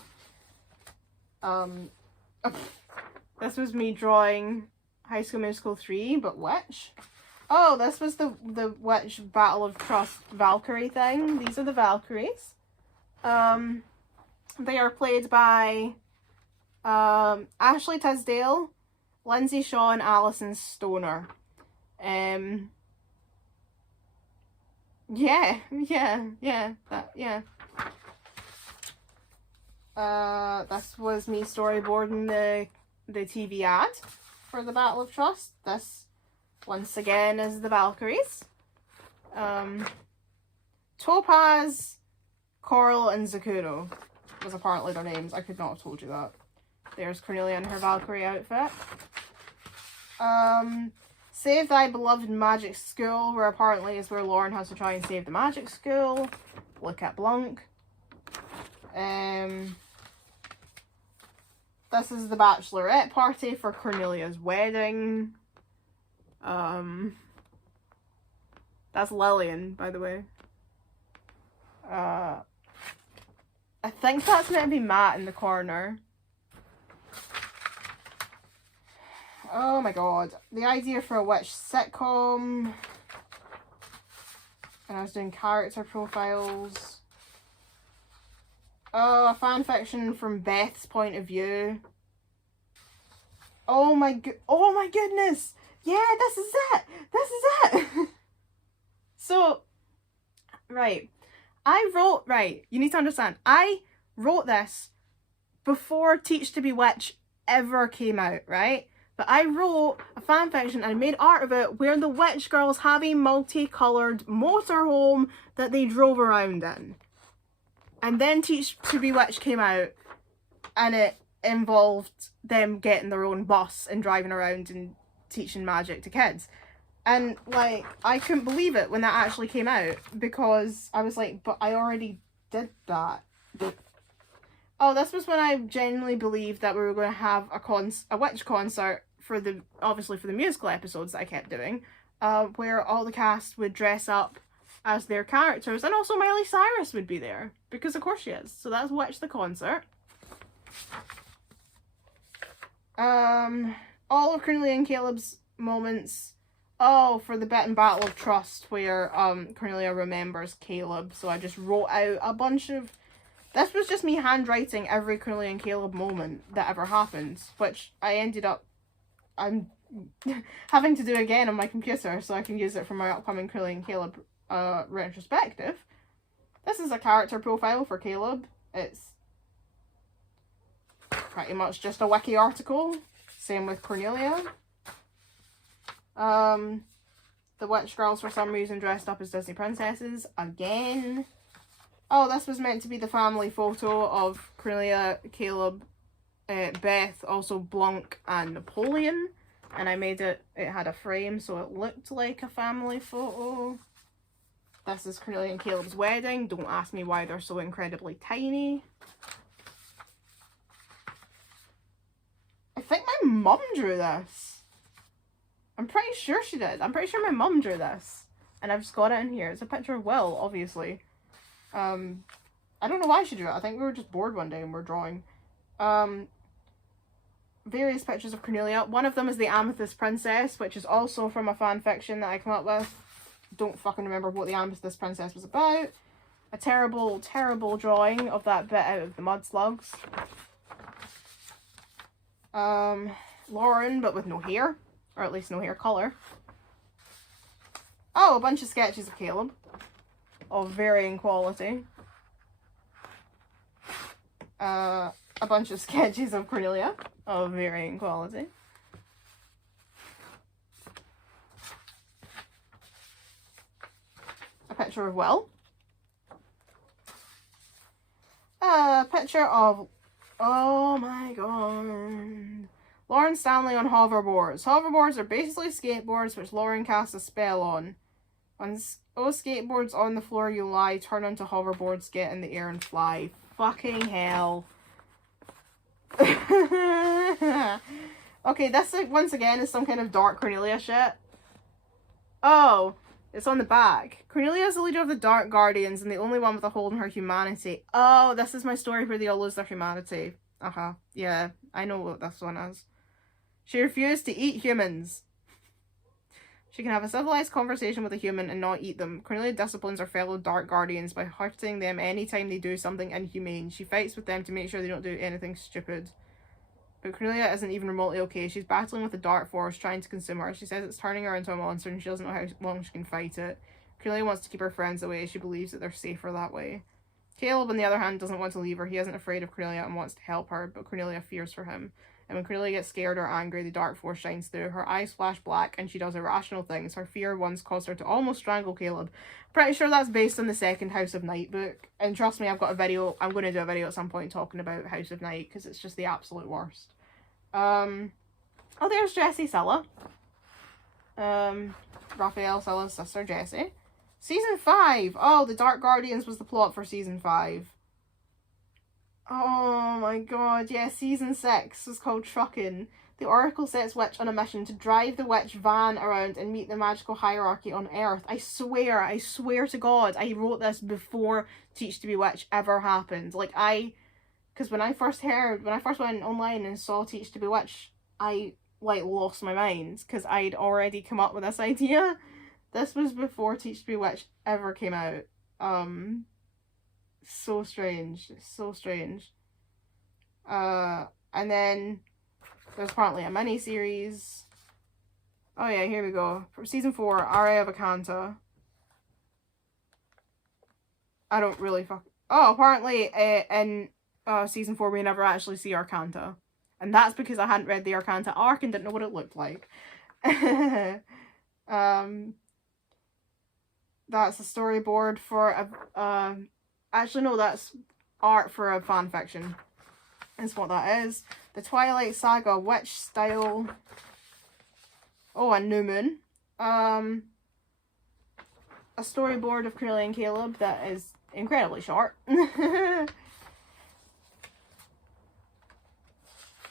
This was me drawing High School Musical 3, but which? Oh, this was the Witch Battle of Trust Valkyrie thing. These are the Valkyries. They are played by Ashley Tisdale, Lindsay Shaw, and Alison Stoner. Yeah. This was me storyboarding the TV ad for the Battle of Trust. This, once again, is the Valkyries. Topaz, Coral, and Zakuro was apparently their names. I could not have told you that. There's Cornelia in her Valkyrie outfit. Save Thy Beloved Magic School, where apparently is where Lauren has to try and save the magic school. Look at Blanc. This is the bachelorette party for Cornelia's wedding. That's Lillian, by the way. I think that's meant to be Matt in the corner. Oh my god. The idea for a witch sitcom. And I was doing character profiles. Oh, a fanfiction from Beth's point of view. Oh my goodness! Yeah, this is it! This is it! So, right. You need to understand. I wrote this before Teach to Bewitch ever came out, right? But I wrote a fanfiction and I made art of it where the witch girls have a multicoloured motorhome that they drove around in. And then Teach to Bewitch came out and it involved them getting their own bus and driving around and teaching magic to kids. And, like, I couldn't believe it when that actually came out because I was like, but I already did that. Oh, this was when I genuinely believed that we were going to have a witch concert for obviously for the musical episodes that I kept doing, where all the cast would dress up as their characters, and also Miley Cyrus would be there, because of course she is. So that's Witch the concert. All of Cornelia and Caleb's moments. Oh, for the bit in Battle of Trust where Cornelia remembers Caleb. So I just wrote out a bunch of... This was just me handwriting every Cornelia and Caleb moment that ever happened, which I ended up... I'm having to do again on my computer so I can use it for my upcoming Cornelia and Caleb retrospective. This is a character profile for Caleb. It's pretty much just a wiki article. Same with Cornelia. The witch girls for some reason dressed up as Disney princesses again. Oh, this was meant to be the family photo of Cornelia, Caleb, Beth, also Blanc and Napoleon. And I made it had a frame so it looked like a family photo. This is Cornelia and Caleb's wedding. Don't ask me why they're so incredibly tiny. I think my mum drew this. I'm pretty sure she did. I'm pretty sure my mum drew this. And I've just got it in here. It's a picture of Will, obviously. I don't know why she drew it. I think we were just bored one day and we're drawing. various pictures of Cornelia. One of them is the Amethyst Princess, which is also from a fan fiction that I come up with. Don't fucking remember what the Amethyst Princess was about. A terrible, terrible drawing of that bit out of the mud slugs. Lauren, but with no hair. Or at least no hair colour. Oh, a bunch of sketches of Caleb. Of varying quality. A bunch of sketches of Cornelia. Of varying quality. A picture of Will. A picture of... Oh my god. Lauren Stanley on hoverboards. Hoverboards are basically skateboards which Lauren casts a spell on. Once those skateboards on the floor you lie, turn into hoverboards, get in the air and fly. Fucking hell. Okay, this like, once again is some kind of dark Cornelia shit. Oh, it's on the back. Cornelia is the leader of the Dark Guardians and the only one with a hold on her humanity. Oh, this is my story where they all lose their humanity. Yeah, I know what this one is. She refused to eat humans. She can have a civilized conversation with a human and not eat them. Cornelia disciplines her fellow Dark Guardians by hurting them anytime they do something inhumane. She fights with them to make sure they don't do anything stupid. But Cornelia isn't even remotely okay. She's battling with the Dark Force, trying to consume her. She says it's turning her into a monster and she doesn't know how long she can fight it. Cornelia wants to keep her friends away. She believes that they're safer that way. Caleb, on the other hand, doesn't want to leave her. He isn't afraid of Cornelia and wants to help her, but Cornelia fears for him. And when Cornelia gets scared or angry, the Dark Force shines through. Her eyes flash black and she does irrational things. Her fear once caused her to almost strangle Caleb. Pretty sure that's based on the second House of Night book. And trust me, I've got a video. I'm going to do a video at some point talking about House of Night because it's just the absolute worst. Oh, there's Jessie Silla. Raphael Silla's sister, Jessie. Season 5. Oh, the Dark Guardians was the plot for Season 5. Oh my god, yeah, Season 6 is called Truckin'. The Oracle sets Witch on a mission to drive the witch van around and meet the magical hierarchy on Earth. I swear to God, I wrote this before Teach to be Witch ever happened. Like, because when I first went online and saw Teach to be Witch, I, like, lost my mind, because I'd already come up with this idea. This was before Teach to be Witch ever came out. So strange. So strange. And then there's apparently a mini-series. Oh yeah, here we go. From Season 4, Aria of Akanta. I don't really Oh, apparently in Season 4 we never actually see Arcanta. And that's because I hadn't read the Arcanta arc and didn't know what it looked like. That's a storyboard for a... actually, no, that's art for a fan fiction. That's what that is. The Twilight Saga Witch style. Oh, and New Moon. A storyboard of Cornelia and Caleb that is incredibly short.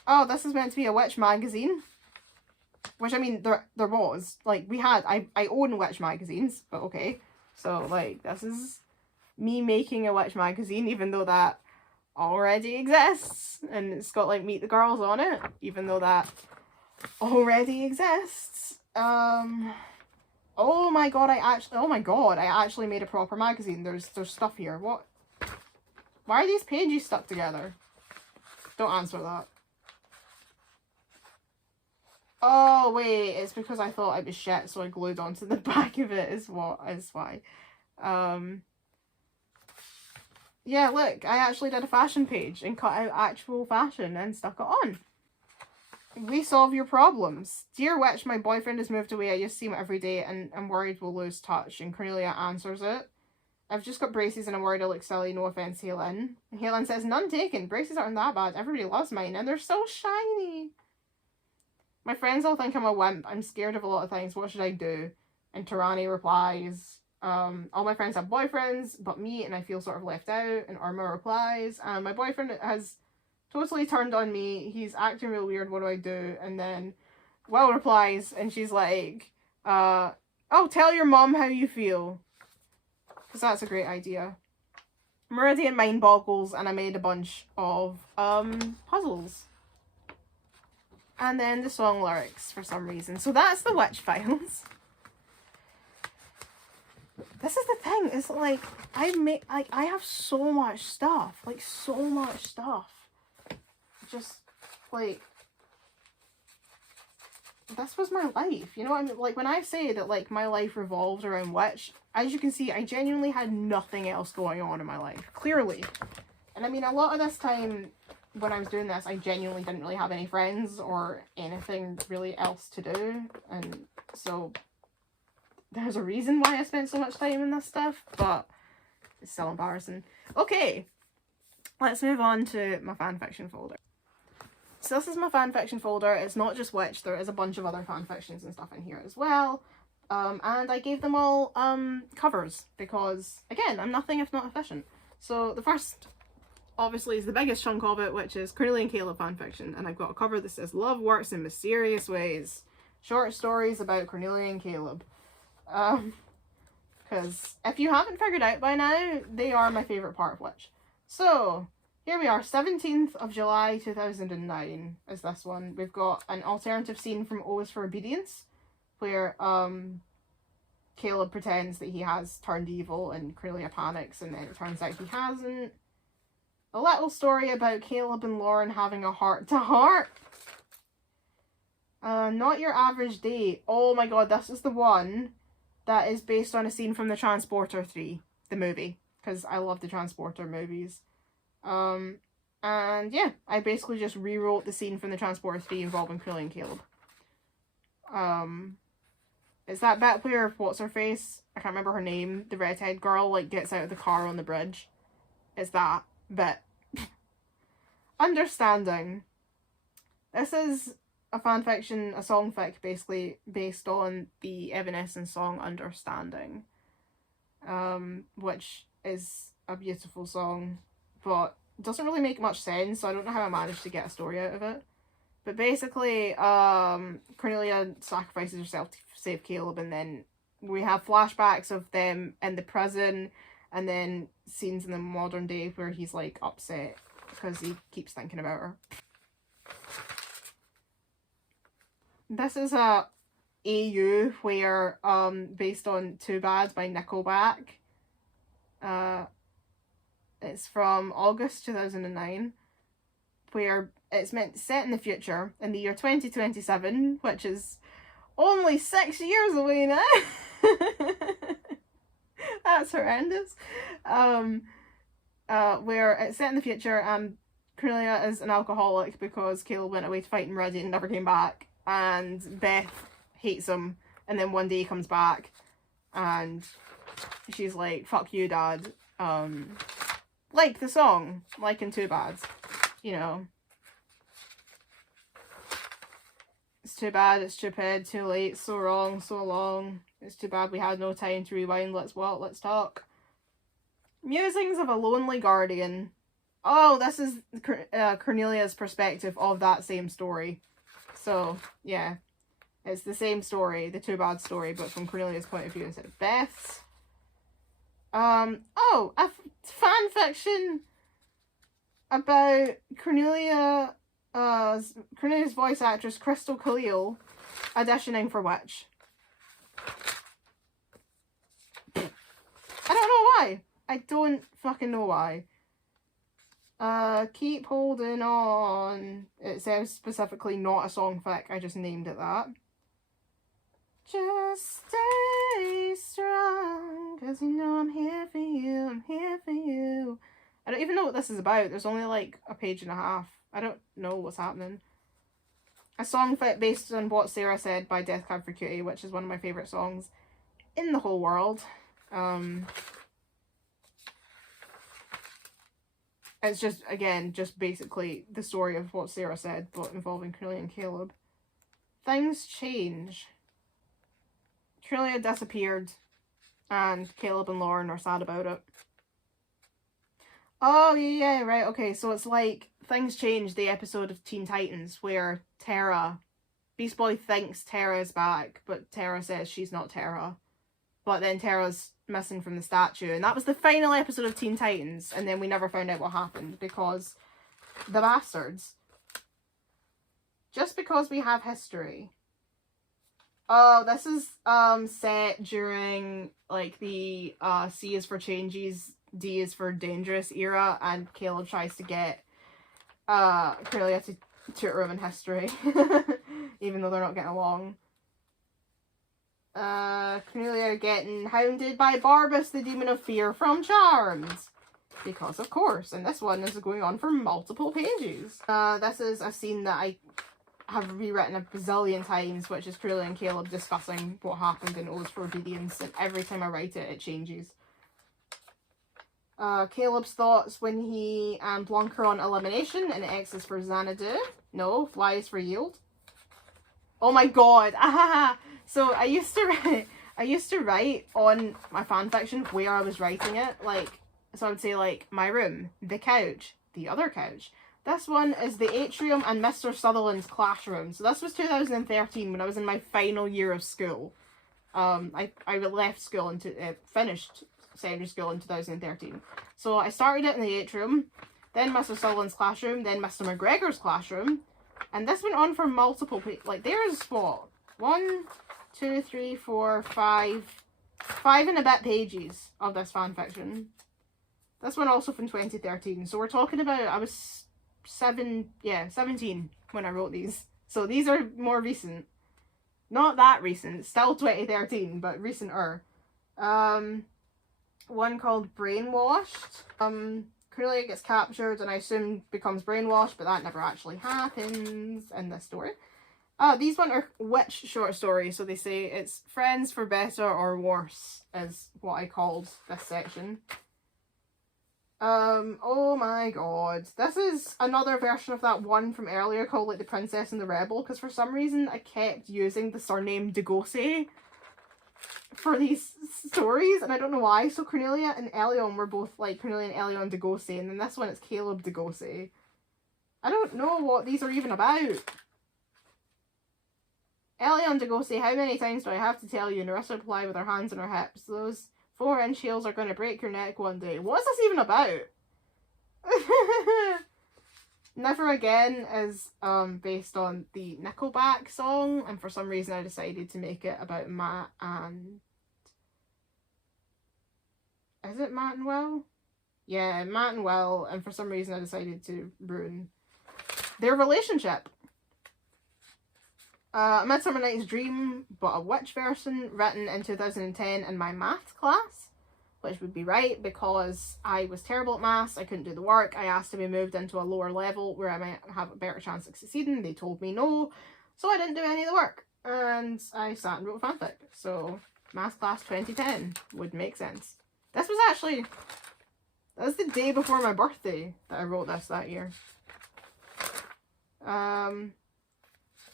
Oh, this is meant to be a witch magazine. Which, I mean, there was. Like, I own witch magazines, but okay. So, like, this is me making a witch magazine, even though that already exists. And it's got, like, Meet the Girls on it, even though that already exists. Oh my god, I actually made a proper magazine. There's stuff here. What? Why are these pages stuck together? Don't answer that. Oh, wait, it's because I thought it was shit, so I glued onto the back of it, is why. Yeah, look, I actually did a fashion page and cut out actual fashion and stuck it on. We solve your problems. Dear Witch, my boyfriend has moved away. I just see him every day and I'm worried we'll lose touch. And Cornelia answers it. I've just got braces and I'm worried I look silly. No offense, Halen. And Halen says, none taken. Braces aren't that bad. Everybody loves mine and they're so shiny. My friends all think I'm a wimp. I'm scared of a lot of things. What should I do? And Tarani replies, all my friends have boyfriends but me and I feel sort of left out. And Irma replies, my boyfriend has totally turned on me. He's acting real weird. What do I do? And then Will replies and she's like, oh, tell your mom how you feel. Because that's a great idea. Meridian mind boggles and I made a bunch of puzzles. and then the song lyrics for some reason. So that's the Witch Files. This is the thing, it's like, I have so much stuff, like, so much stuff. Just, like, this was my life, you know what I mean? Like, when I say that, like, my life revolved around Witch, as you can see, I genuinely had nothing else going on in my life, clearly. And I mean, a lot of this time, when I was doing this, I genuinely didn't really have any friends or anything really else to do, and so there's a reason why I spent so much time in this stuff, but it's still embarrassing. Okay, let's move on to my fanfiction folder. So this is my fanfiction folder. It's not just Witch, there is a bunch of other fanfictions and stuff in here as well. And I gave them all covers because, again, I'm nothing if not efficient. So the first, obviously, is the biggest chunk of it, which is Cornelia and Caleb fanfiction. And I've got a cover that says, "Love works in mysterious ways. Short stories about Cornelia and Caleb." Because if you haven't figured out by now, they are my favourite part of Witch. So, here we are, 17th of July 2009 is this one. We've got an alternative scene from O is for Obedience, where Caleb pretends that he has turned evil and Cornelia panics, and then it turns out he hasn't. A little story about Caleb and Lauren having a heart-to-heart. Not Your Average Day. Oh my god, this is the one that is based on a scene from the Transporter 3, the movie, because I love the Transporter movies. And yeah, I basically just rewrote the scene from the Transporter 3 involving Cornelia and Caleb. It's that bit where, what's her face? I can't remember her name. The redhead girl, like, gets out of the car on the bridge. It's that bit. Understanding. This is a fanfiction, a songfic, basically, based on the Evanescence song Understanding. Which is a beautiful song, but doesn't really make much sense, so I don't know how I managed to get a story out of it. But basically, Cornelia sacrifices herself to save Caleb, and then we have flashbacks of them in the prison, and then scenes in the modern day where he's, like, upset because he keeps thinking about her. This is a AU where, based on Too Bad by Nickelback. It's from August 2009, where it's set in the future, in the year 2027, which is only 6 years away now. That's horrendous. Where it's set in the future, and Cornelia is an alcoholic because Caleb went away to fight in Meridian and never came back, and Beth hates him, and then one day he comes back, and she's like, "Fuck you, Dad." Like the song, like in Too Bad, you know. It's too bad, it's stupid, too late, so wrong, so long. It's too bad we had no time to rewind, let's talk. Musings of a Lonely Guardian. Oh, this is Cornelia's perspective of that same story. So, yeah. It's the same story, the Too Bad story, but from Cornelia's point of view instead of Beth's. Oh, a fan fiction about Cornelia's voice actress Crystal Khalil auditioning for Witch. I don't know why. I don't fucking know why. Keep Holding On. It says specifically not a songfic, I just named it that. Just stay strong, 'cause you know I'm here for you, I'm here for you. I don't even know what this is about. There's only like a page and a half. I don't know what's happening. A songfic based on What Sarah Said by Death Cab for Cutie, which is one of my favourite songs in the whole world. It's just, again, just basically the story of What Sarah Said, but involving Cornelia and Caleb. Things change. Cornelia disappeared, and Caleb and Lauren are sad about it. Oh, yeah, right, okay, so it's like Things Change, the episode of Teen Titans, where Beast Boy thinks Tara is back, but Tara says she's not Tara. But then Tara's missing from the statue, and that was the final episode of Teen Titans, and then we never found out what happened, because the bastards. Just because we have history. Oh, this is set during like the C is for changes, D is for dangerous era, and Caleb tries to get Cornelia to tutor him in history. Even though they're not getting along. Cornelia getting hounded by Barbas, the demon of fear from Charmed. Because of course, and this one is going on for multiple pages. This is a scene that I have rewritten a bazillion times, which is Cornelia and Caleb discussing what happened in Odes for Obedience, and every time I write it, it changes. Caleb's thoughts when he and Blanc are on elimination, and X is for Xanadu. No, Y is for yield. Oh my god! Ah! So I used to write on my fanfiction where I was writing it, like, so I would say like my room, the couch, the other couch. This one is the atrium and Mr. Sutherland's classroom. So this was 2013 when I was in my final year of school. I left school and finished secondary school in 2013. So I started it in the atrium, then Mr. Sutherland's classroom, then Mr. McGregor's classroom, and this went on for multiple like there's what 1, 2, 3, 4, 5 and a bit pages of this fanfiction. This one also from 2013. So we're talking about I was 17 when I wrote these. So these are more recent. Not that recent, still 2013, but recenter. One called Brainwashed. Cornelia gets captured and I assume becomes brainwashed, but that never actually happens in this story. These one are witch short stories, so they say it's friends for better or worse is what I called this section. Oh my god. This is another version of that one from earlier called like The Princess and the Rebel, because for some reason I kept using the surname Degosse for these stories, and I don't know why. So Cornelia and Elion were both like Cornelia and Elion Degosse, and then this one it's Caleb Degosse. I don't know what these are even about. Elion Degosse, how many times do I have to tell you? Nerissa replied with her hands on her hips. Those 4-inch heels are going to break your neck one day. What is this even about? Never Again is based on the Nickelback song, and for some reason I decided to make it about Matt and... Is it Matt and Will? Yeah, Matt and Will, and for some reason I decided to ruin their relationship. Midsummer Night's Dream, but a witch version, written in 2010 in my maths class, which would be right because I was terrible at maths, I couldn't do the work, I asked to be moved into a lower level where I might have a better chance of succeeding, they told me no, so I didn't do any of the work, and I sat and wrote fanfic, so maths class 2010 would make sense. This was actually, that was the day before my birthday that I wrote this that year.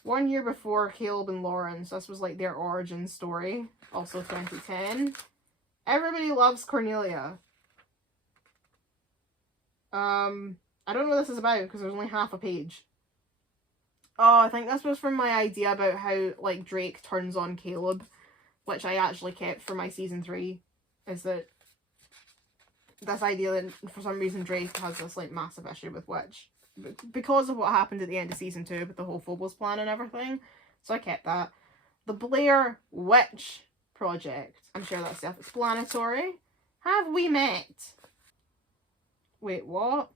1 year before Caleb and Lawrence, this was like their origin story, also 2010. Everybody Loves Cornelia. I don't know what this is about because there's only half a page. Oh, I think this was from my idea about how like Drake turns on Caleb, which I actually kept for my season 3, is that this idea that for some reason Drake has this like massive issue with Witch. Because of what happened at the end of season 2 with the whole Phobos plan and everything. So I kept that. The Blair Witch Project. I'm sure that's self-explanatory. Have we met? Wait, what?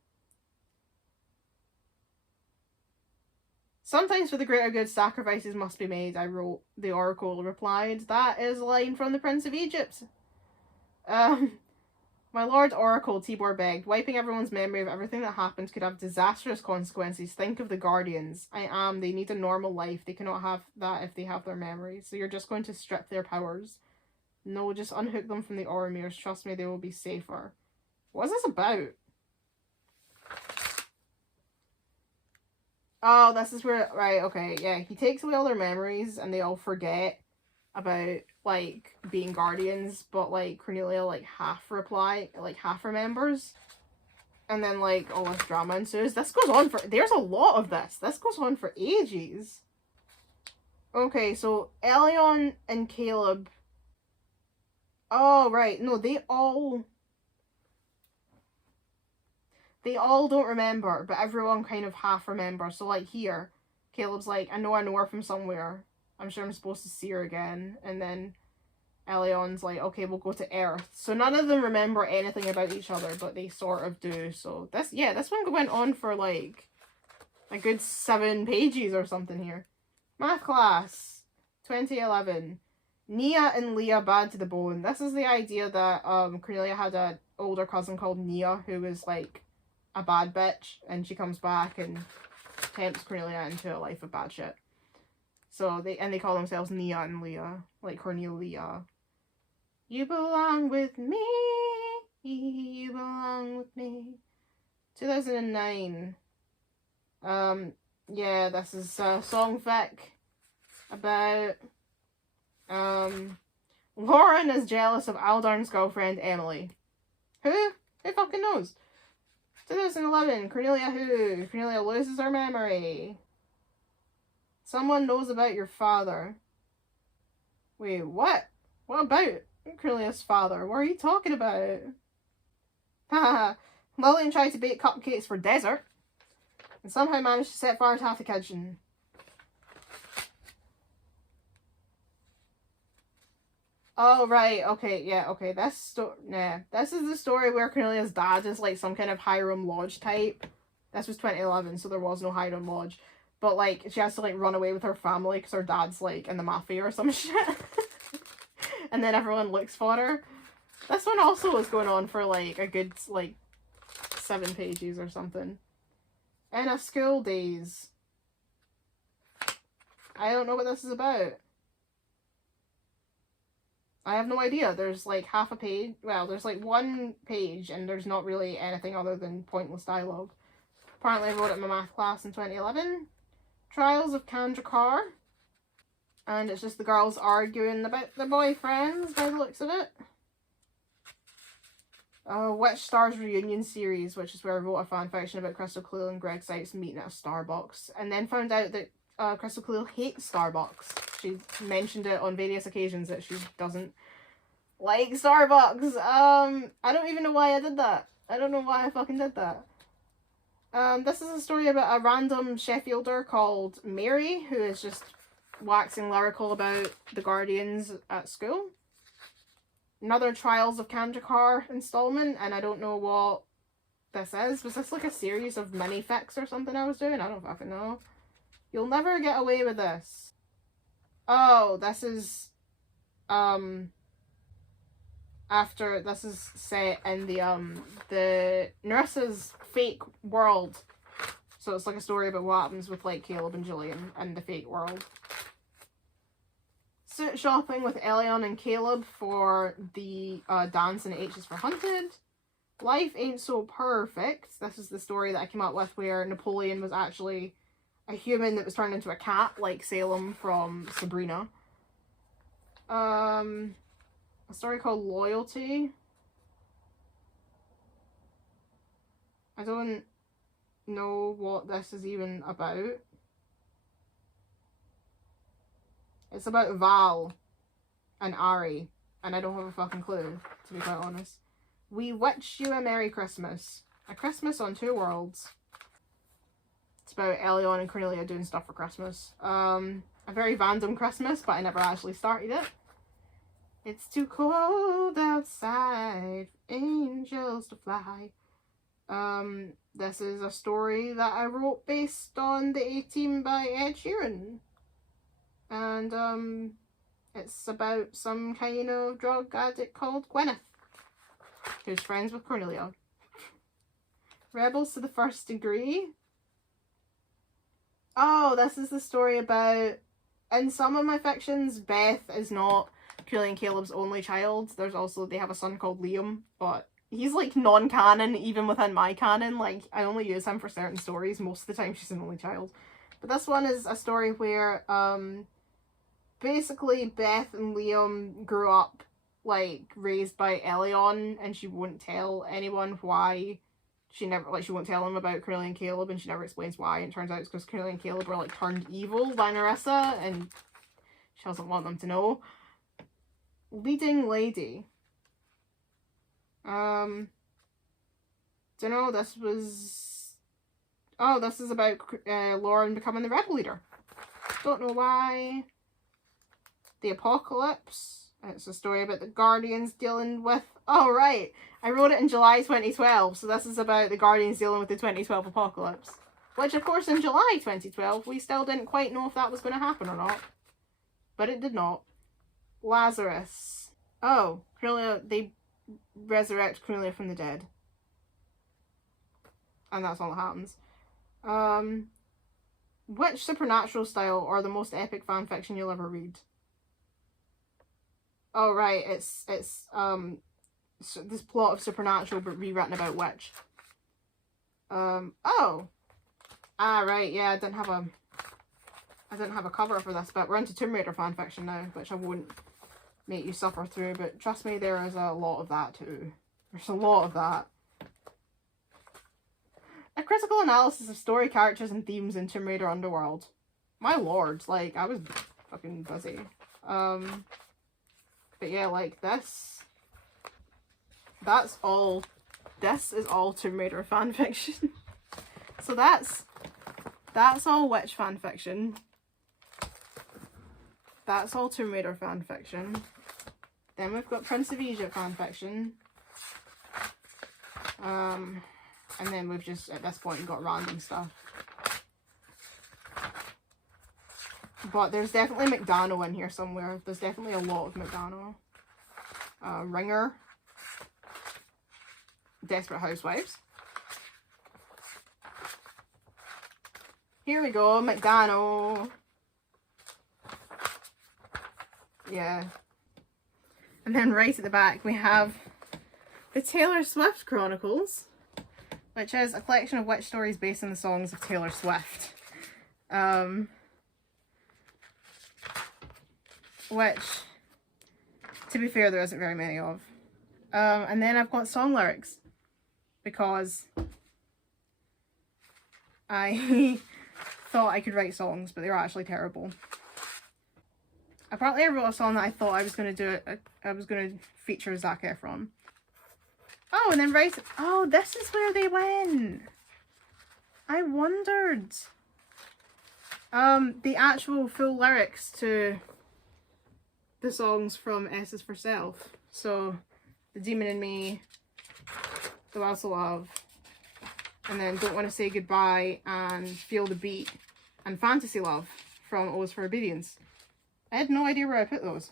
Sometimes for the greater good sacrifices must be made, I wrote. The Oracle replied. That is a line from the Prince of Egypt. My Lord Oracle, Tibor begged, wiping everyone's memory of everything that happened could have disastrous consequences. Think of the Guardians. They need a normal life. They cannot have that if they have their memories. So you're just going to strip their powers. No, just unhook them from the Oromirs. Trust me, they will be safer. What is this about? Oh, this is where... Right, okay, yeah. He takes away all their memories and they all forget about like being guardians, but like Cornelia like half remembers, and then like all this drama ensues. This goes on for, there's a lot of this goes on for ages. Okay, so Elion and Caleb, oh right, no, they all don't remember, but everyone kind of half remembers. So like here Caleb's like, I know her from somewhere. I'm sure I'm supposed to see her again. And then Elion's like, okay, we'll go to Earth. So none of them remember anything about each other, but they sort of do. So this one went on for like a good 7 pages or something here. Math class, 2011. Nia and Leah bad to the bone. This is the idea that Cornelia had an older cousin called Nia who was like a bad bitch, and she comes back and tempts Cornelia into a life of bad shit. So they call themselves Nia and Leah, like Cornelia. You belong with me. You belong with me. 2009. Yeah, this is a songfic about Lauren is jealous of Aldarn's girlfriend Emily. Who fucking knows? 2011. Cornelia loses her memory. Someone knows about your father. Wait, what? What about Cornelia's father? What are you talking about? Haha. Lillian tried to bake cupcakes for dessert and somehow managed to set fire to half the kitchen. Oh, right. Okay, yeah, okay. This is the story where Cornelia's dad is like some kind of Hiram Lodge type. This was 2011, so there was no Hiram Lodge. But, like, she has to, like, run away with her family because her dad's, like, in the mafia or some shit. And then everyone looks for her. This one also was going on for, like, a good, like, 7 pages or something. In a School Days. I don't know what this is about. I have no idea. There's, like, half a page. Well, there's, like, 1 page, and there's not really anything other than pointless dialogue. Apparently I wrote it in my math class in 2011. Trials of Kendra Carr. And it's just the girls arguing about their boyfriends by the looks of it. Witch Stars Reunion Series, which is where I wrote a fanfiction about Crystal Cleo and Greg Sykes meeting at a Starbucks. And then found out that Crystal Cleo hates Starbucks. She mentioned it on various occasions that she doesn't like Starbucks. I don't even know why I did that. I don't know why I fucking did that. This is a story about a random Sheffielder called Mary, who is just waxing lyrical about the Guardians at school. Another Trials of Kandrakar installment, and I don't know what this is. Was this like a series of mini-fics or something I was doing? I don't fucking know. You'll never get away with this. Oh, this is, after, this is set in the nurse's fake world. So it's like a story about what happens with, like, Caleb and Gillian in the fake world. Suit shopping with Elion and Caleb for the dance in H is for Hunted. Life Ain't So Perfect. This is the story that I came up with where Napoleon was actually a human that was turned into a cat, like Salem from Sabrina. A story called Loyalty. I don't know what this is even about. It's about Val and Ari, and I don't have a fucking clue, to be quite honest. We Wish You a Merry Christmas. A Christmas on Two Worlds. It's about Elion and Cornelia doing stuff for Christmas. A very random Christmas, but I never actually started it. It's too cold outside for angels to fly. This is a story that I wrote based on the A-Team by Ed Sheeran. And, it's about some kind of drug addict called Gwyneth, who's friends with Cornelia. Rebels to the First Degree. Oh, this is the story about, in some of my fictions, Beth is not Cornelia and Caleb's only child. There's also, they have a son called Liam, but he's, like, non-canon, even within my canon. Like, I only use him for certain stories. Most of the time, she's an only child. But this one is a story where, basically, Beth and Liam grew up, like, raised by Elion, and she won't tell anyone why. She never, like, she won't tell them about Cornelia and Caleb, and she never explains why. And it turns out it's because Cornelia and Caleb were, like, turned evil by Narissa, and she doesn't want them to know. Leading Lady. Don't know, this was Oh, this is about Lauren becoming the rebel leader. Don't know why. The Apocalypse. It's a story about the Guardians dealing with... Oh, right. I wrote it in July 2012, so this is about the Guardians dealing with the 2012 Apocalypse. Which, of course, in July 2012, we still didn't quite know if that was going to happen or not. But it did not. Lazarus. Oh, Cornelia, they resurrect Cornelia from the dead. And that's all that happens. Which supernatural style or the most epic fanfiction you'll ever read? Oh, right, it's this plot of Supernatural but rewritten about Witch. Oh. Ah, right, yeah, I didn't have a cover for this, but we're into Tomb Raider fanfiction now, which I won't make you suffer through, but trust me, there is a lot of that too. There's a lot of that. A critical analysis of story, characters, and themes in Tomb Raider Underworld. My lord, like, I was fucking busy. But yeah, like, this is all Tomb Raider fanfiction. So that's all Witch fanfiction. That's all Tomb Raider fanfiction. Then we've got Prince of Egypt fanfiction. And then we've just, at this point, got random stuff. But there's definitely McDano in here somewhere. There's definitely a lot of McDano. Ringer. Desperate Housewives. Here we go, McDano. Yeah. And then right at the back we have the Taylor Swift Chronicles, which is a collection of witch stories based on the songs of Taylor Swift. Which, to be fair, there isn't very many of. And then I've got song lyrics, because I thought I could write songs, but they were actually terrible. Apparently I wrote a song that I thought I was going to do I was going to feature Zac Efron. Oh, and then right... Oh, this is where they went! I wondered. The actual full lyrics to the songs from S is for Self. So, The Demon in Me, The Will to Love, and then Don't Want to Say Goodbye, and Feel the Beat, and Fantasy Love from O is for Obedience. I had no idea where I put those.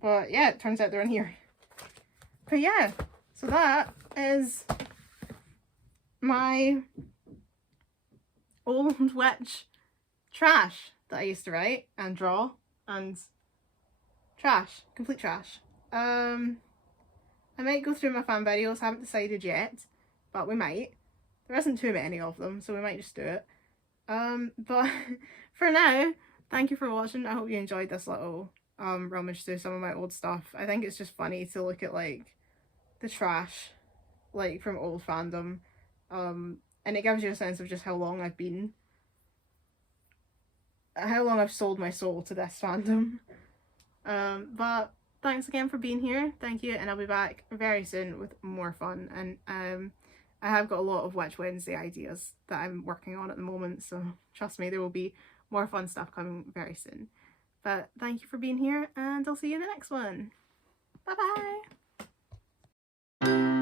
But yeah, it turns out they're in here. But yeah, so that is my old witch trash that I used to write and draw, and trash, complete trash. I might go through my fan videos, haven't decided yet, but we might. There isn't too many of them, so we might just do it. But for now, thank you for watching. I hope you enjoyed this little rummage through some of my old stuff. I think it's just funny to look at like the trash like from old fandom, and it gives you a sense of just how long I've sold my soul to this fandom. But thanks again for being here. Thank you, and I'll be back very soon with more fun. And I have got a lot of Witch Wednesday ideas that I'm working on at the moment, so trust me, there will be more fun stuff coming very soon. But thank you for being here, and I'll see you in the next one. Bye bye!